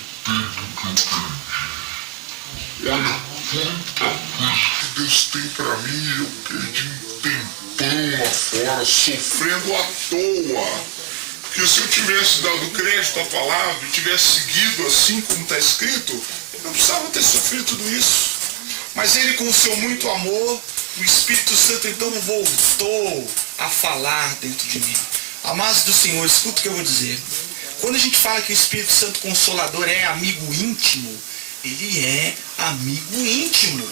olha quanta coisa que Deus tem pra mim, eu perdi um tempão lá fora, sofrendo à toa. Porque se eu tivesse dado crédito à palavra e tivesse seguido assim como está escrito, eu não precisava ter sofrido tudo isso. Mas ele, com o seu muito amor, o Espírito Santo então voltou a falar dentro de mim. Amados do Senhor, escuta o que eu vou dizer. Quando a gente fala que o Espírito Santo Consolador é amigo íntimo, ele é amigo íntimo.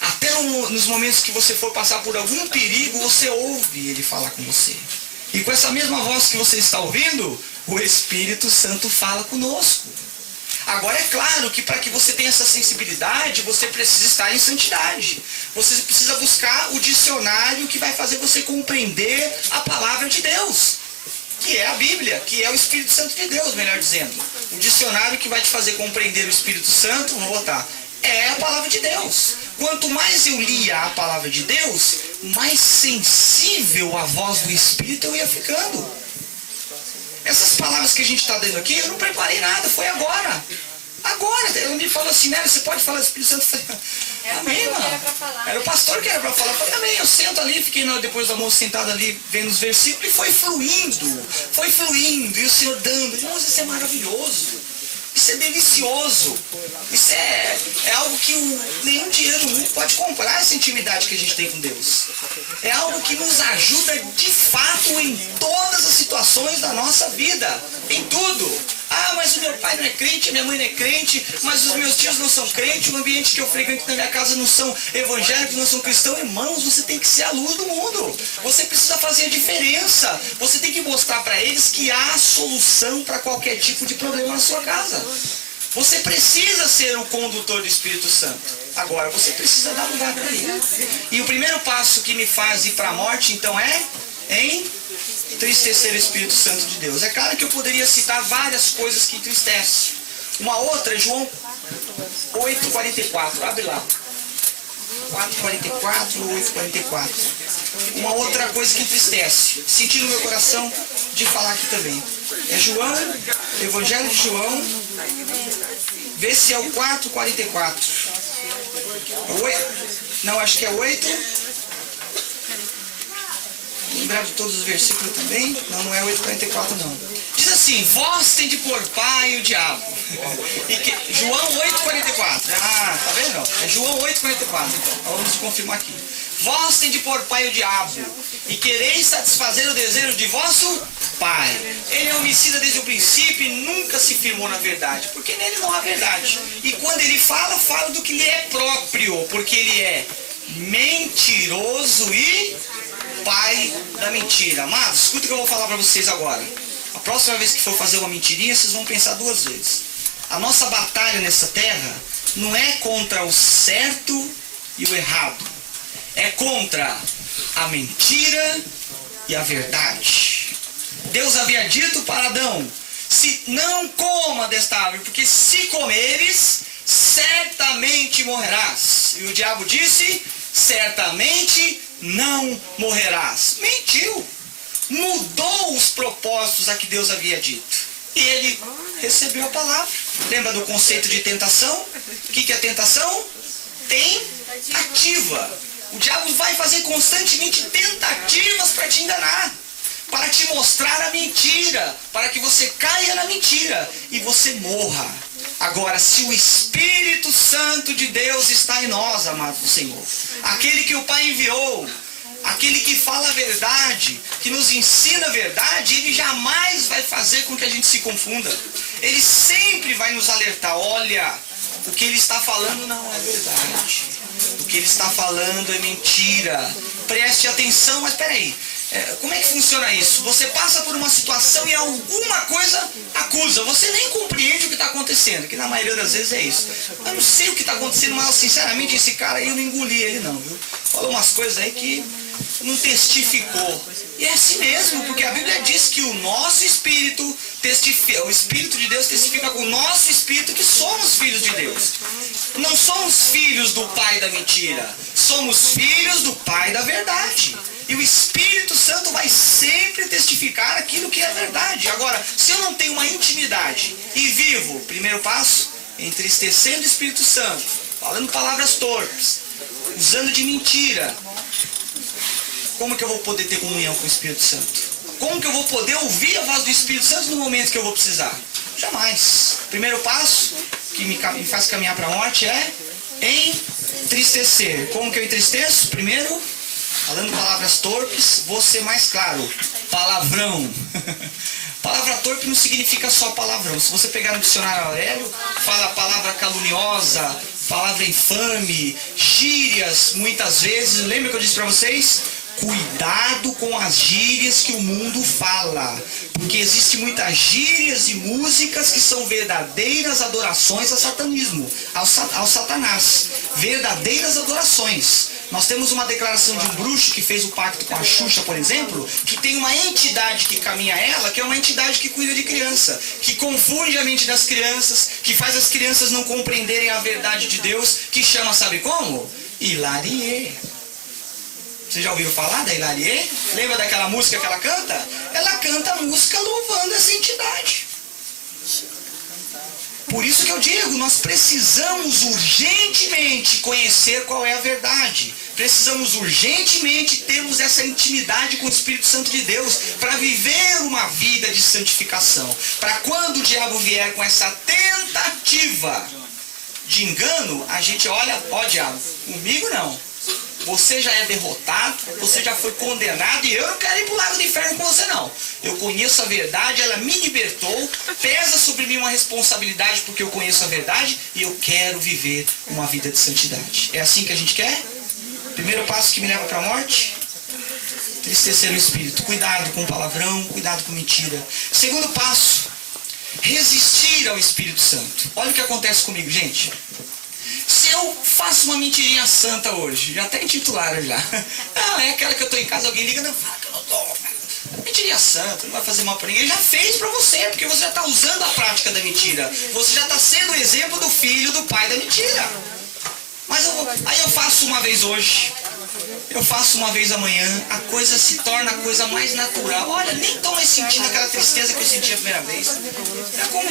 Até nos momentos que você for passar por algum perigo, você ouve ele falar com você. E com essa mesma voz que você está ouvindo, o Espírito Santo fala conosco. Agora é claro que para que você tenha essa sensibilidade, você precisa estar em santidade. Você precisa buscar o dicionário que vai fazer você compreender a palavra de Deus, que é a Bíblia, que é o Espírito Santo de Deus, melhor dizendo. O dicionário que vai te fazer compreender o Espírito Santo, vou botar, é a palavra de Deus. Quanto mais eu lia a palavra de Deus, mais sensível à voz do Espírito eu ia ficando. Essas palavras que a gente está dando aqui, eu não preparei nada, foi agora. Agora, ele me falou assim, né, você pode falar do Espírito Santo? Eu falei, amém, mano. Era o pastor que era para falar. Eu falei, amém, eu sento ali, fiquei depois do almoço sentado ali, vendo os versículos, e foi fluindo, e o Senhor dando. Irmãos, isso é maravilhoso. Isso é delicioso. Isso é algo que nenhum dinheiro no mundo pode comprar, essa intimidade que a gente tem com Deus. É algo que nos ajuda de fato em todas as situações da nossa vida. Em tudo. Ah, mas o meu pai não é crente, minha mãe não é crente, mas os meus tios não são crentes, o ambiente que eu frequento na minha casa não são evangélicos, não são cristãos. Irmãos, você tem que ser a luz do mundo. Você precisa fazer a diferença. Você tem que mostrar para eles que há solução para qualquer tipo de problema na sua casa. Você precisa ser o condutor do Espírito Santo. Agora, você precisa dar lugar para ele. E o primeiro passo que me faz ir para a morte, então, é em entristecer o Espírito Santo de Deus? É claro que eu poderia citar várias coisas que entristecem. Uma outra é João 8,44. Abre lá. 4,44, 8,44. Uma outra coisa que entristece. Senti no meu coração de falar aqui também. É João, Evangelho de João. Vê se é o 4,44. Não, acho que é 8. Lembrar de todos os versículos também. Não, não é 8,44 não. Diz assim: vós tem de pôr pai o diabo. João 8,44. Ah, tá vendo? É João 8,44. Então, vamos confirmar aqui. Vós tem de pôr pai o diabo, e quereis satisfazer o desejo de vosso pai. Ele é homicida desde o princípio e nunca se firmou na verdade, porque nele não há verdade. E quando ele fala, fala do que lhe é próprio, porque ele é mentiroso e pai da mentira. Amados, escuta o que eu vou falar para vocês agora. A próxima vez que for fazer uma mentirinha, vocês vão pensar duas vezes. A nossa batalha nessa terra não é contra o certo e o errado. É contra a mentira e a verdade. Deus havia dito para Adão: se não coma desta árvore, porque se comeres, certamente morrerás. E o diabo disse: certamente não morrerás. Mentiu. Mudou os propósitos a que Deus havia dito. E ele recebeu a palavra. Lembra do conceito de tentação? O que é tentação? Tentativa. O diabo vai fazer constantemente tentativas para te enganar, para te mostrar a mentira, para que você caia na mentira e você morra. Agora, se o Espírito Santo de Deus está em nós, amados do Senhor, aquele que o Pai enviou, aquele que fala a verdade, que nos ensina a verdade, ele jamais vai fazer com que a gente se confunda. Ele sempre vai nos alertar: olha, o que ele está falando não é verdade. O que ele está falando é mentira. Preste atenção, mas peraí. Como é que funciona isso? Você passa por uma situação e alguma coisa acusa. Você nem compreende o que está acontecendo, que na maioria das vezes é isso. Eu não sei o que está acontecendo, mas sinceramente esse cara aí eu não engoli ele não, viu? Falou umas coisas aí que não testificou. E é assim mesmo, porque a Bíblia diz que o nosso espírito testifica, o Espírito de Deus testifica com o nosso espírito que somos filhos de Deus. Não somos filhos do pai da mentira, somos filhos do pai da verdade. E o Espírito Santo vai sempre testificar aquilo que é verdade. Agora, se eu não tenho uma intimidade e vivo, primeiro passo, entristecendo o Espírito Santo, falando palavras torpes, usando de mentira, como que eu vou poder ter comunhão com o Espírito Santo? Como que eu vou poder ouvir a voz do Espírito Santo no momento que eu vou precisar? Jamais. Primeiro passo que me faz caminhar para a morte é entristecer. Como que eu entristeço? Primeiro, falando palavras torpes, vou ser mais claro. Palavrão. Palavra torpe não significa só palavrão. Se você pegar no dicionário Aurélio, fala palavra caluniosa, palavra infame, gírias, muitas vezes. Lembra que eu disse para vocês? Cuidado com as gírias que o mundo fala, porque existem muitas gírias e músicas que são verdadeiras adorações ao satanismo, ao Satanás, verdadeiras adorações. Nós temos uma declaração de um bruxo que fez o pacto com a Xuxa, por exemplo, que tem uma entidade que caminha ela, que é uma entidade que cuida de criança, que confunde a mente das crianças, que faz as crianças não compreenderem a verdade de Deus, que chama, sabe como? Hilarie. Você já ouviu falar da Hilarie? Lembra daquela música que ela canta? Ela canta a música louvando essa entidade. Por isso que eu digo, nós precisamos urgentemente conhecer qual é a verdade. Precisamos urgentemente termos essa intimidade com o Espírito Santo de Deus para viver uma vida de santificação. Para quando o diabo vier com essa tentativa de engano, a gente olha: ó diabo, comigo não. Você já é derrotado, você já foi condenado e eu não quero ir para o lago do inferno com você não. Eu conheço a verdade, ela me libertou, pesa sobre mim uma responsabilidade porque eu conheço a verdade e eu quero viver uma vida de santidade. É assim que a gente quer? Primeiro passo que me leva para a morte? Entristecer o espírito. Cuidado com palavrão, cuidado com mentira. Segundo passo, resistir ao Espírito Santo. Olha o que acontece comigo, gente. Se eu faço uma mentirinha santa hoje, já até intitularam já. Não, é aquela que eu tô em casa, alguém liga, não, fala que eu não tô. mentiria santo, não vai fazer mal pra ninguém. Ele já fez pra você, porque você já tá usando a prática da mentira. Você já tá sendo o exemplo do filho do pai da mentira. Mas aí eu faço uma vez hoje, eu faço uma vez amanhã, a coisa se torna a coisa mais natural. Olha, nem tô mais sentindo aquela tristeza que eu senti a primeira vez. É como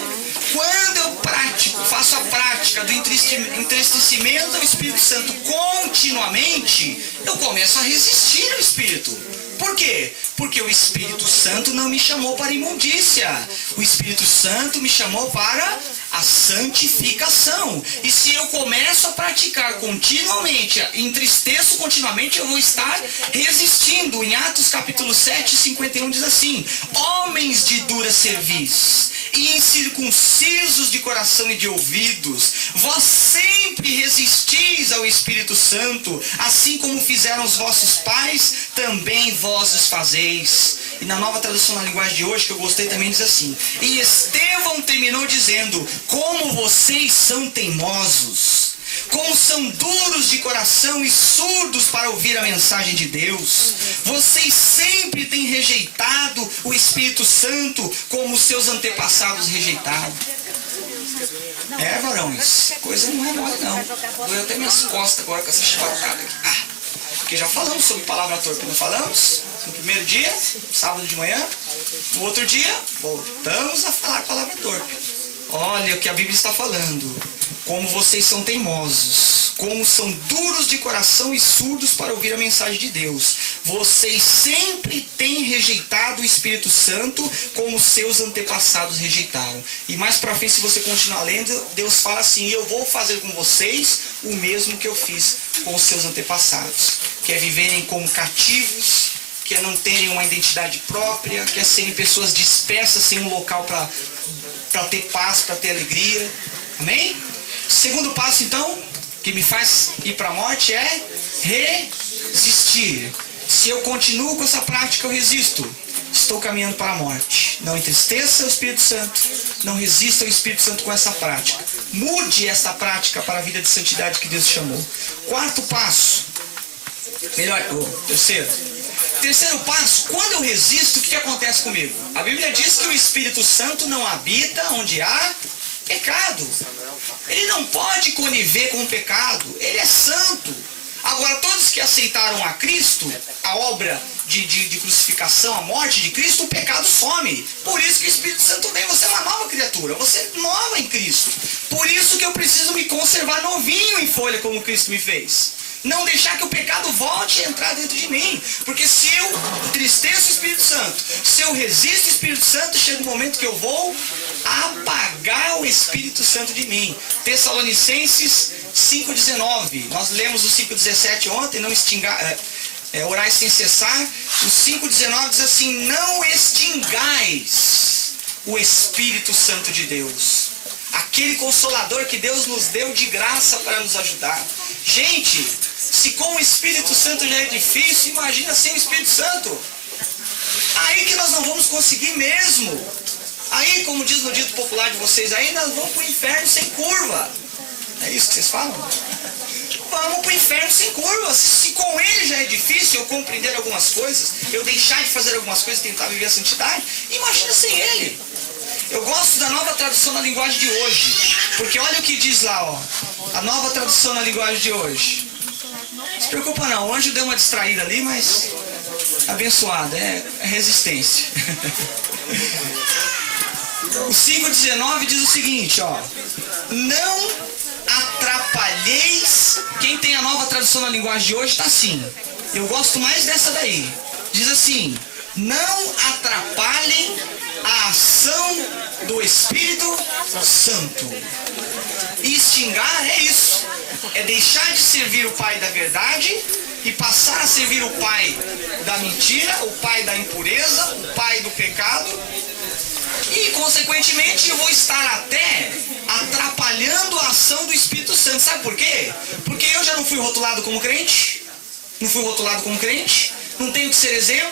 quando eu faço a prática do entristecimento do Espírito Santo continuamente, eu começo a resistir ao Espírito. Por quê? Porque o Espírito Santo não me chamou para imundícia. O Espírito Santo me chamou para a santificação. E se eu começo a praticar continuamente, entristeço continuamente, eu vou estar resistindo. Em Atos capítulo 7, 51 diz assim: homens de dura cerviz e incircuncisos de coração e de ouvidos, vós sempre resistis ao Espírito Santo, assim como fizeram os vossos pais, também vós os fazeis. E na nova tradução na linguagem de hoje, que eu gostei também, diz assim: e Estevão terminou dizendo: como vocês são teimosos, como são duros de coração e surdos para ouvir a mensagem de Deus. Vocês sempre têm rejeitado o Espírito Santo como seus antepassados rejeitaram. É, varões, coisa não é mole não. Doeu até minhas costas agora com essa chibatada aqui. Porque já falamos sobre palavra torpe, não falamos? No primeiro dia, sábado de manhã. No outro dia, voltamos a falar palavra torpe. Olha o que a Bíblia está falando. Como vocês são teimosos, como são duros de coração e surdos para ouvir a mensagem de Deus. Vocês sempre têm rejeitado o Espírito Santo como seus antepassados rejeitaram. E mais para frente, se você continuar lendo, Deus fala assim: eu vou fazer com vocês o mesmo que eu fiz com os seus antepassados. Que é viverem como cativos, que é não terem uma identidade própria, que é serem pessoas dispersas sem um local para ter paz, para ter alegria. Amém? Segundo passo, então, que me faz ir para a morte é resistir. Se eu continuo com essa prática, eu resisto. Estou caminhando para a morte. Não entristeça o Espírito Santo. Não resista ao Espírito Santo com essa prática. Mude essa prática para a vida de santidade que Deus chamou. Quarto passo. Terceiro passo, quando eu resisto, o que acontece comigo? A Bíblia diz que o Espírito Santo não habita onde há pecado. Ele não pode conviver com o pecado. Ele é santo. Agora, todos que aceitaram a Cristo, a obra de crucificação, a morte de Cristo, o pecado some. Por isso que o Espírito Santo vem. Você é uma nova criatura. Você é nova em Cristo. Por isso que eu preciso me conservar novinho em folha, como Cristo me fez. Não deixar que o pecado volte a entrar dentro de mim. Porque se eu entristeço o Espírito Santo, se eu resisto ao Espírito Santo, chega um momento que eu vou apagar o Espírito Santo de mim. Tessalonicenses 5,19. Nós lemos o 5,17 ontem, não extingar, orai sem cessar. O 5,19 diz assim: não extingais o Espírito Santo de Deus. Aquele Consolador que Deus nos deu de graça para nos ajudar. Gente, se com o Espírito Santo já é difícil, imagina sem o Espírito Santo. Aí que nós não vamos conseguir mesmo. Aí, como diz no dito popular de vocês, aí nós vamos para o inferno sem curva. É isso que vocês falam? Vamos para o inferno sem curva. Se com ele já é difícil eu compreender algumas coisas, eu deixar de fazer algumas coisas e tentar viver a santidade, imagina sem ele. Eu gosto da nova tradução na linguagem de hoje, porque olha o que diz lá, ó, a nova tradução na linguagem de hoje. Não se preocupa não, o anjo deu uma distraída ali, mas abençoado, é resistência. O 5,19 diz o seguinte, ó: não atrapalheis. Quem tem a nova tradução na linguagem de hoje está assim. Eu gosto mais dessa daí. Diz assim: não atrapalhem a ação do Espírito Santo. E extingar é isso. É deixar de servir o pai da verdade e passar a servir o pai da mentira, o pai da impureza, o pai do pecado. E, consequentemente, eu vou estar até atrapalhando a ação do Espírito Santo. Sabe por quê? Porque eu já não fui rotulado como crente. Não fui rotulado como crente. Não tenho que ser exemplo.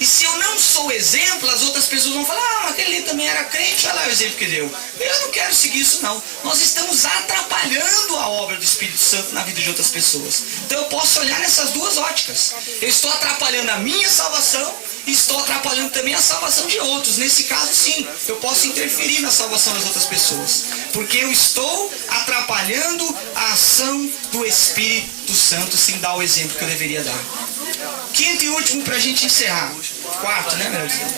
E se eu não sou exemplo, as outras pessoas vão falar, mas aquele ali também era crente, olha lá o exemplo que deu. Eu não quero seguir isso não. Nós estamos atrapalhando a obra do Espírito Santo na vida de outras pessoas. Então eu posso olhar nessas duas óticas. Eu estou atrapalhando a minha salvação e estou atrapalhando também a salvação de outros. Nesse caso, sim, eu posso interferir na salvação das outras pessoas. Porque eu estou atrapalhando a ação do Espírito Santo sem dar o exemplo que eu deveria dar. Quinto e último para a gente encerrar. Quarto, né, melhor dizendo?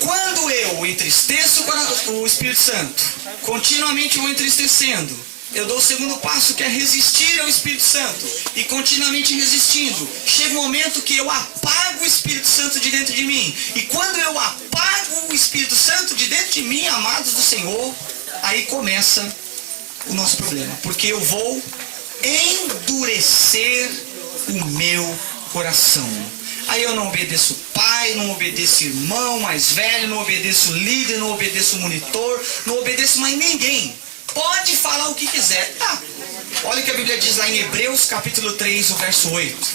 Quando eu entristeço o Espírito Santo, continuamente vou entristecendo, eu dou o segundo passo, que é resistir ao Espírito Santo. E continuamente resistindo, chega um momento que eu apago o Espírito Santo de dentro de mim. E quando eu apago o Espírito Santo de dentro de mim, amados do Senhor, aí começa o nosso problema. Porque eu vou endurecer o meu coração. Aí eu não obedeço o pai, não obedeço o irmão mais velho, não obedeço o líder, não obedeço o monitor, não obedeço mais ninguém. Pode falar o que quiser. Olha o que a Bíblia diz lá em Hebreus capítulo 3, o verso 8.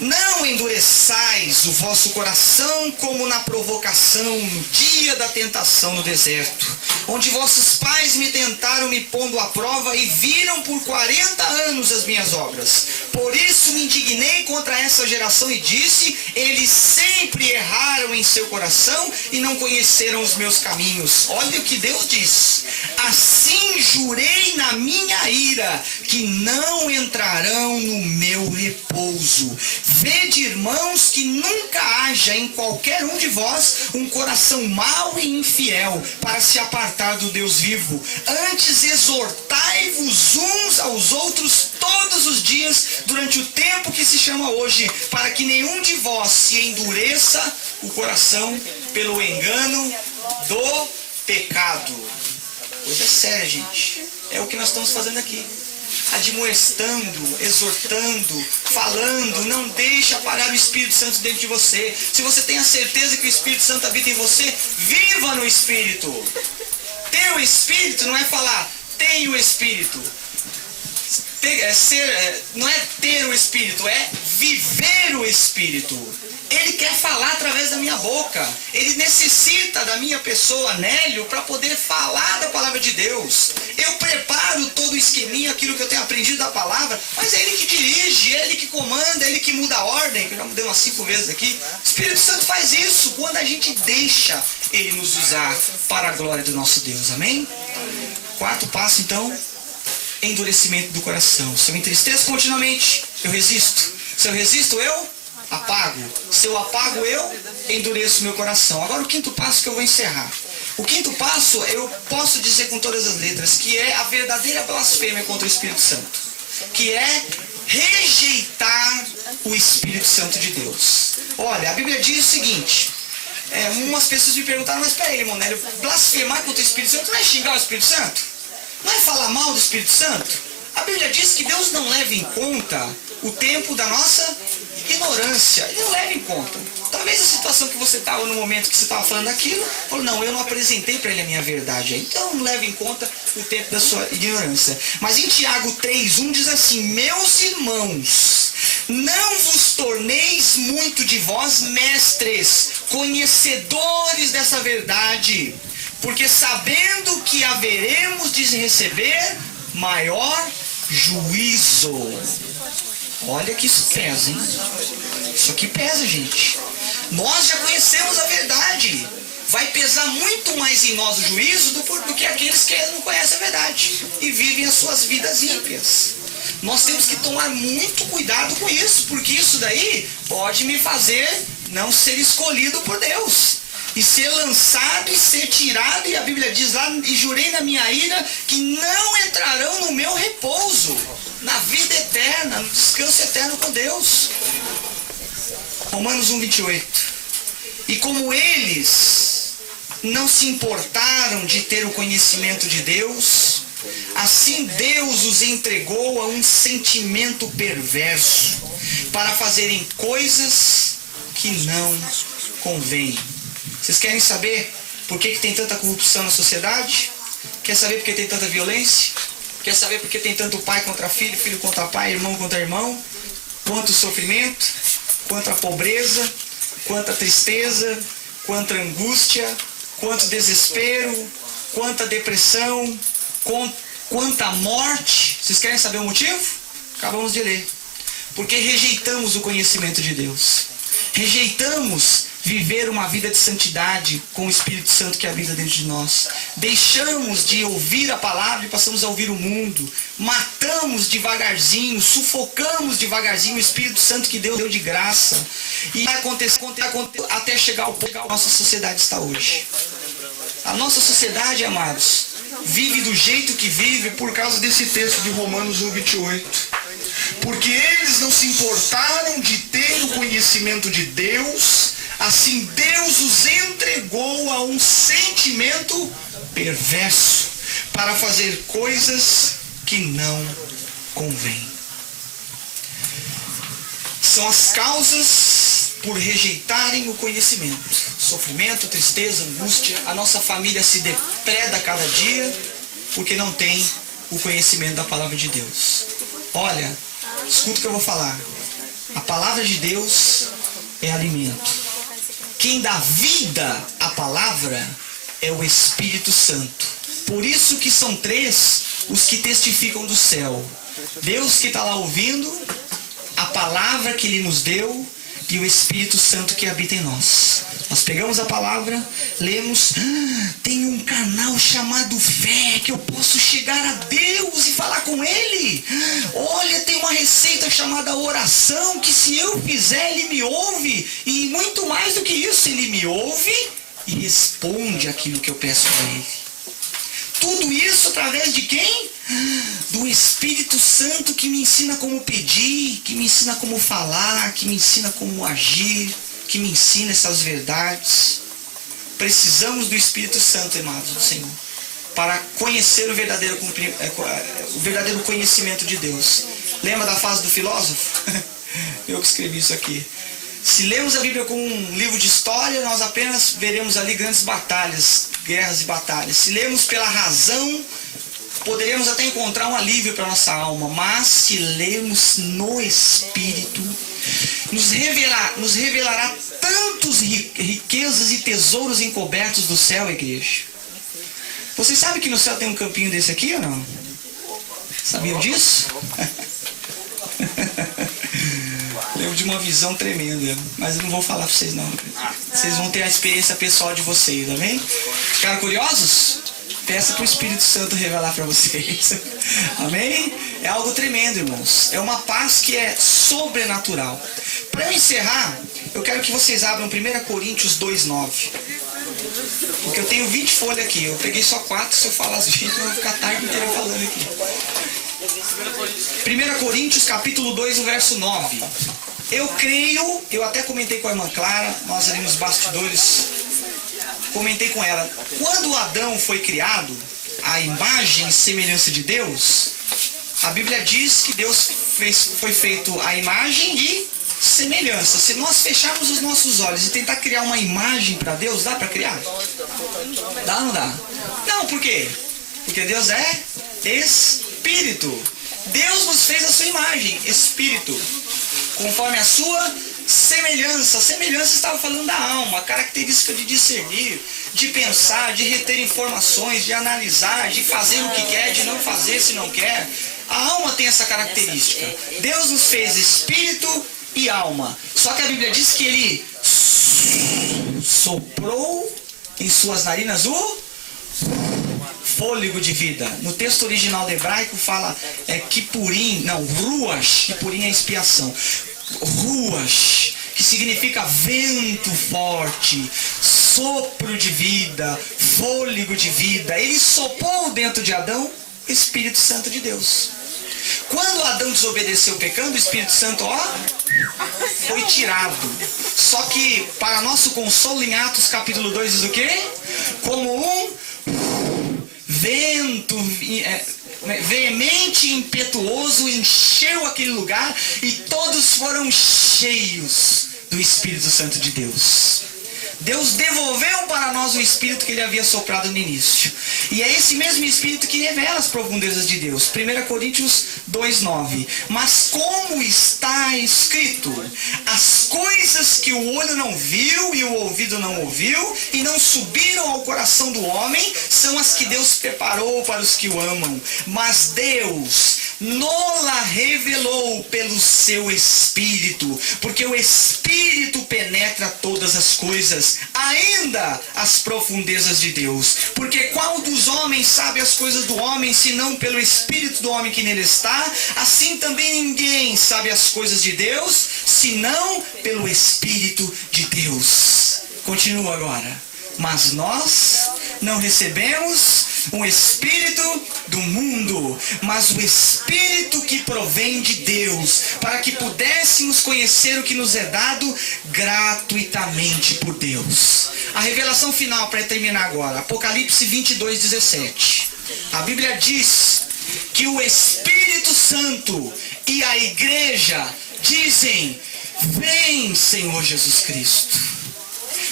Não endureçais o vosso coração como na provocação no dia da tentação no deserto, onde vossos pais me tentaram me pondo à prova e viram por 40 anos as minhas obras. Por isso me indignei contra essa geração e disse, eles sempre erraram em seu coração e não conheceram os meus caminhos. Olha o que Deus diz. Assim jurei na minha ira que não entrarão no meu repouso. Vede, irmãos, que nunca haja em qualquer um de vós um coração mau e infiel para se apartar do Deus vivo. Antes exortai-vos uns aos outros todos os dias durante o tempo que se chama hoje, para que nenhum de vós se endureça o coração pelo engano do pecado. Coisa séria, gente. É o que nós estamos fazendo aqui. Admoestando, exortando, falando, não deixe apagar o Espírito Santo dentro de você. Se você tem a certeza que o Espírito Santo habita em você, viva no Espírito. Ter o Espírito não é falar, tenho o Espírito. Não é ter o Espírito, é viver o Espírito. Ele quer falar através da minha boca. Ele necessita da minha pessoa, Nélio, para poder falar da palavra de Deus. Eu preparo todo o esqueminha, aquilo que eu tenho aprendido da palavra, mas é Ele que dirige, é Ele que comanda, é Ele que muda a ordem, que eu já mudei umas 5 vezes aqui. O Espírito Santo faz isso quando a gente deixa Ele nos usar para a glória do nosso Deus. Amém? Quarto passo, então, endurecimento do coração. Se eu me entristeço continuamente, eu resisto. Se eu resisto, eu apago. Se eu apago, eu endureço meu coração. Agora o quinto passo que eu vou encerrar. O quinto passo, eu posso dizer com todas as letras, que é a verdadeira blasfêmia contra o Espírito Santo. Que é rejeitar o Espírito Santo de Deus. Olha, a Bíblia diz o seguinte. Umas pessoas me perguntaram, mas peraí, irmão Nélio, blasfemar contra o Espírito Santo não é xingar o Espírito Santo? Não é falar mal do Espírito Santo? A Bíblia diz que Deus não leva em conta o tempo da nossa ignorância. Ele não leva em conta. Talvez a situação que você estava no momento que você estava falando aquilo, falou, não, eu não apresentei para ele a minha verdade. Então não leva em conta o tempo da sua ignorância. Mas em Tiago 3:1 diz assim, meus irmãos, não vos torneis muito de vós mestres, conhecedores dessa verdade, porque sabendo que haveremos de receber maior juízo. Olha que isso pesa, hein? Isso aqui pesa, gente. Nós já conhecemos a verdade. Vai pesar muito mais em nós o juízo do que aqueles que não conhecem a verdade e vivem as suas vidas ímpias. Nós temos que tomar muito cuidado com isso, porque isso daí pode me fazer não ser escolhido por Deus. E ser lançado e ser tirado, e a Bíblia diz lá, e jurei na minha ira, que não entrarão no meu repouso, na vida eterna, no descanso eterno com Deus. Romanos 1:28. E como eles não se importaram de ter o conhecimento de Deus, assim Deus os entregou a um sentimento perverso, para fazerem coisas que não convêm. Vocês querem saber por que tem tanta corrupção na sociedade? Quer saber por que tem tanta violência? Quer saber por que tem tanto pai contra filho, filho contra pai, irmão contra irmão? Quanto sofrimento? quanto a pobreza, quanto a tristeza, quanto a angústia, quanto desespero, quanto a depressão, quanto a morte. Vocês querem saber o motivo? Acabamos de ler. Porque rejeitamos o conhecimento de Deus. Rejeitamos viver uma vida de santidade com o Espírito Santo que habita dentro de nós. Deixamos de ouvir a palavra e passamos a ouvir o mundo. Matamos devagarzinho, sufocamos devagarzinho o Espírito Santo que Deus deu de graça. E vai acontecer até chegar ao ponto que a nossa sociedade está hoje. A nossa sociedade, amados, vive do jeito que vive por causa desse texto de Romanos 1:28. Porque eles não se importaram de ter o conhecimento de Deus, assim Deus os entregou a um sentimento perverso para fazer coisas que não convêm. São as causas por rejeitarem o conhecimento. Sofrimento, tristeza, angústia. A nossa família se depreda cada dia porque não tem o conhecimento da palavra de Deus. Olha, escuta o que eu vou falar. A palavra de Deus é alimento. Quem dá vida à palavra é o Espírito Santo. Por isso que são 3 os que testificam do céu. Deus que está lá ouvindo, a palavra que Ele nos deu e o Espírito Santo que habita em nós. Nós pegamos a palavra, lemos, tem um canal chamado fé, que eu posso chegar a Deus e falar com Ele. Olha, tem uma receita chamada oração, que se eu fizer, Ele me ouve. E muito mais do que isso, Ele me ouve e responde aquilo que eu peço para Ele. Tudo isso através de quem? Do Espírito Santo que me ensina como pedir, que me ensina como falar, que me ensina como agir, que me ensina essas verdades. Precisamos do Espírito Santo, amados do Senhor, para conhecer o verdadeiro conhecimento de Deus. Lembra da frase do filósofo? Eu que escrevi isso aqui. Se lemos a Bíblia como um livro de história, nós apenas veremos ali grandes batalhas, guerras e batalhas. Se lemos pela razão, poderemos até encontrar um alívio para nossa alma. Mas se lemos no Espírito, nos revelará tantos riquezas e tesouros encobertos do céu, igreja. Vocês sabem que no céu tem um campinho desse aqui ou não? Sabiam disso? Lembro de uma visão tremenda, mas eu não vou falar para vocês não. Vocês vão ter a experiência pessoal de vocês, amém? Ficaram curiosos? Peça para o Espírito Santo revelar para vocês. Amém? É algo tremendo, irmãos. É uma paz que é sobrenatural. Para eu encerrar, eu quero que vocês abram 1 Coríntios 2:9. Porque eu tenho 20 folhas aqui. Eu peguei só 4. Se eu falar as 20, eu vou ficar a tarde inteira falando aqui. 1 Coríntios capítulo 2, o verso 9. Eu creio, eu até comentei com a irmã Clara, nós ali nos bastidores, comentei com ela, quando Adão foi criado, a imagem e semelhança de Deus, a Bíblia diz que Deus foi feito a imagem e semelhança. Se nós fecharmos os nossos olhos e tentar criar uma imagem para Deus, dá para criar? Dá ou não dá? Não, por quê? Porque Deus é Espírito. Deus nos fez a sua imagem, Espírito, conforme a sua semelhança. Semelhança estava falando da alma, a característica de discernir, de pensar, de reter informações, de analisar, de fazer o que quer, de não fazer se não quer. A alma tem essa característica. Deus nos fez Espírito e alma. Só que a Bíblia diz que Ele soprou em suas narinas o fôlego de vida. No texto original do hebraico fala Kipurim, não, Ruach. Kipurim é expiação. Ruach, que significa vento forte, sopro de vida, fôlego de vida. Ele soprou dentro de Adão o Espírito Santo de Deus. Quando Adão desobedeceu pecando, o Espírito Santo, foi tirado. Só que, para nosso consolo, em Atos capítulo 2 diz o quê? Como um vento veemente e impetuoso encheu aquele lugar e todos foram cheios do Espírito Santo de Deus. Deus devolveu para nós o Espírito que Ele havia soprado no início. E é esse mesmo Espírito que revela as profundezas de Deus. 1 Coríntios 2:9. Mas como está escrito, as coisas coisas que o olho não viu e o ouvido não ouviu e não subiram ao coração do homem são as que Deus preparou para os que o amam. Mas Deus nola revelou pelo seu Espírito, porque o Espírito penetra todas as coisas, ainda as profundezas de Deus. Porque qual dos homens sabe as coisas do homem, senão pelo Espírito do homem que nele está? Assim também ninguém sabe as coisas de Deus, senão pelo Espírito de Deus. Continua agora. Mas nós não recebemos um espírito do mundo, mas o Espírito que provém de Deus, para que pudéssemos conhecer o que nos é dado gratuitamente por Deus. A revelação final para terminar agora, Apocalipse 22:17. A Bíblia diz que o Espírito Santo e a igreja dizem: vem, Senhor Jesus Cristo.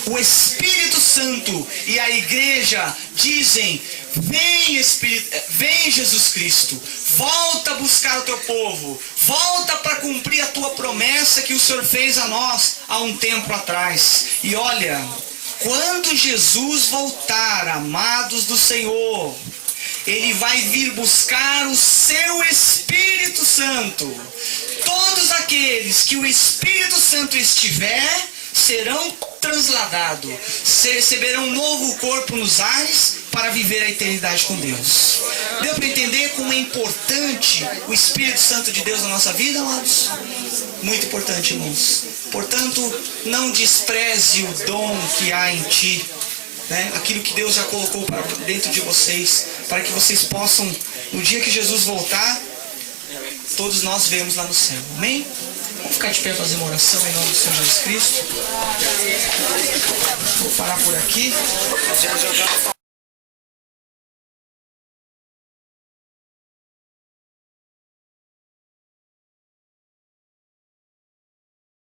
O Espírito Santo e a igreja dizem: vem Jesus Cristo, volta a buscar o teu povo, volta para cumprir a tua promessa que o Senhor fez a nós há um tempo atrás. E olha, quando Jesus voltar, amados do Senhor, Ele vai vir buscar o seu Espírito Santo. Todos aqueles que o Espírito Santo estiver serão transladados, receberão um novo corpo nos ares para viver a eternidade com Deus. Deu para entender como é importante o Espírito Santo de Deus na nossa vida, amados? Muito importante, irmãos. Portanto, não despreze o dom que há em ti, né? Aquilo que Deus já colocou para dentro de vocês, para que vocês possam, no dia que Jesus voltar, todos nós vemos lá no céu. Amém? Vamos ficar de pé e fazer uma oração em nome do Senhor Jesus Cristo. Vou parar por aqui.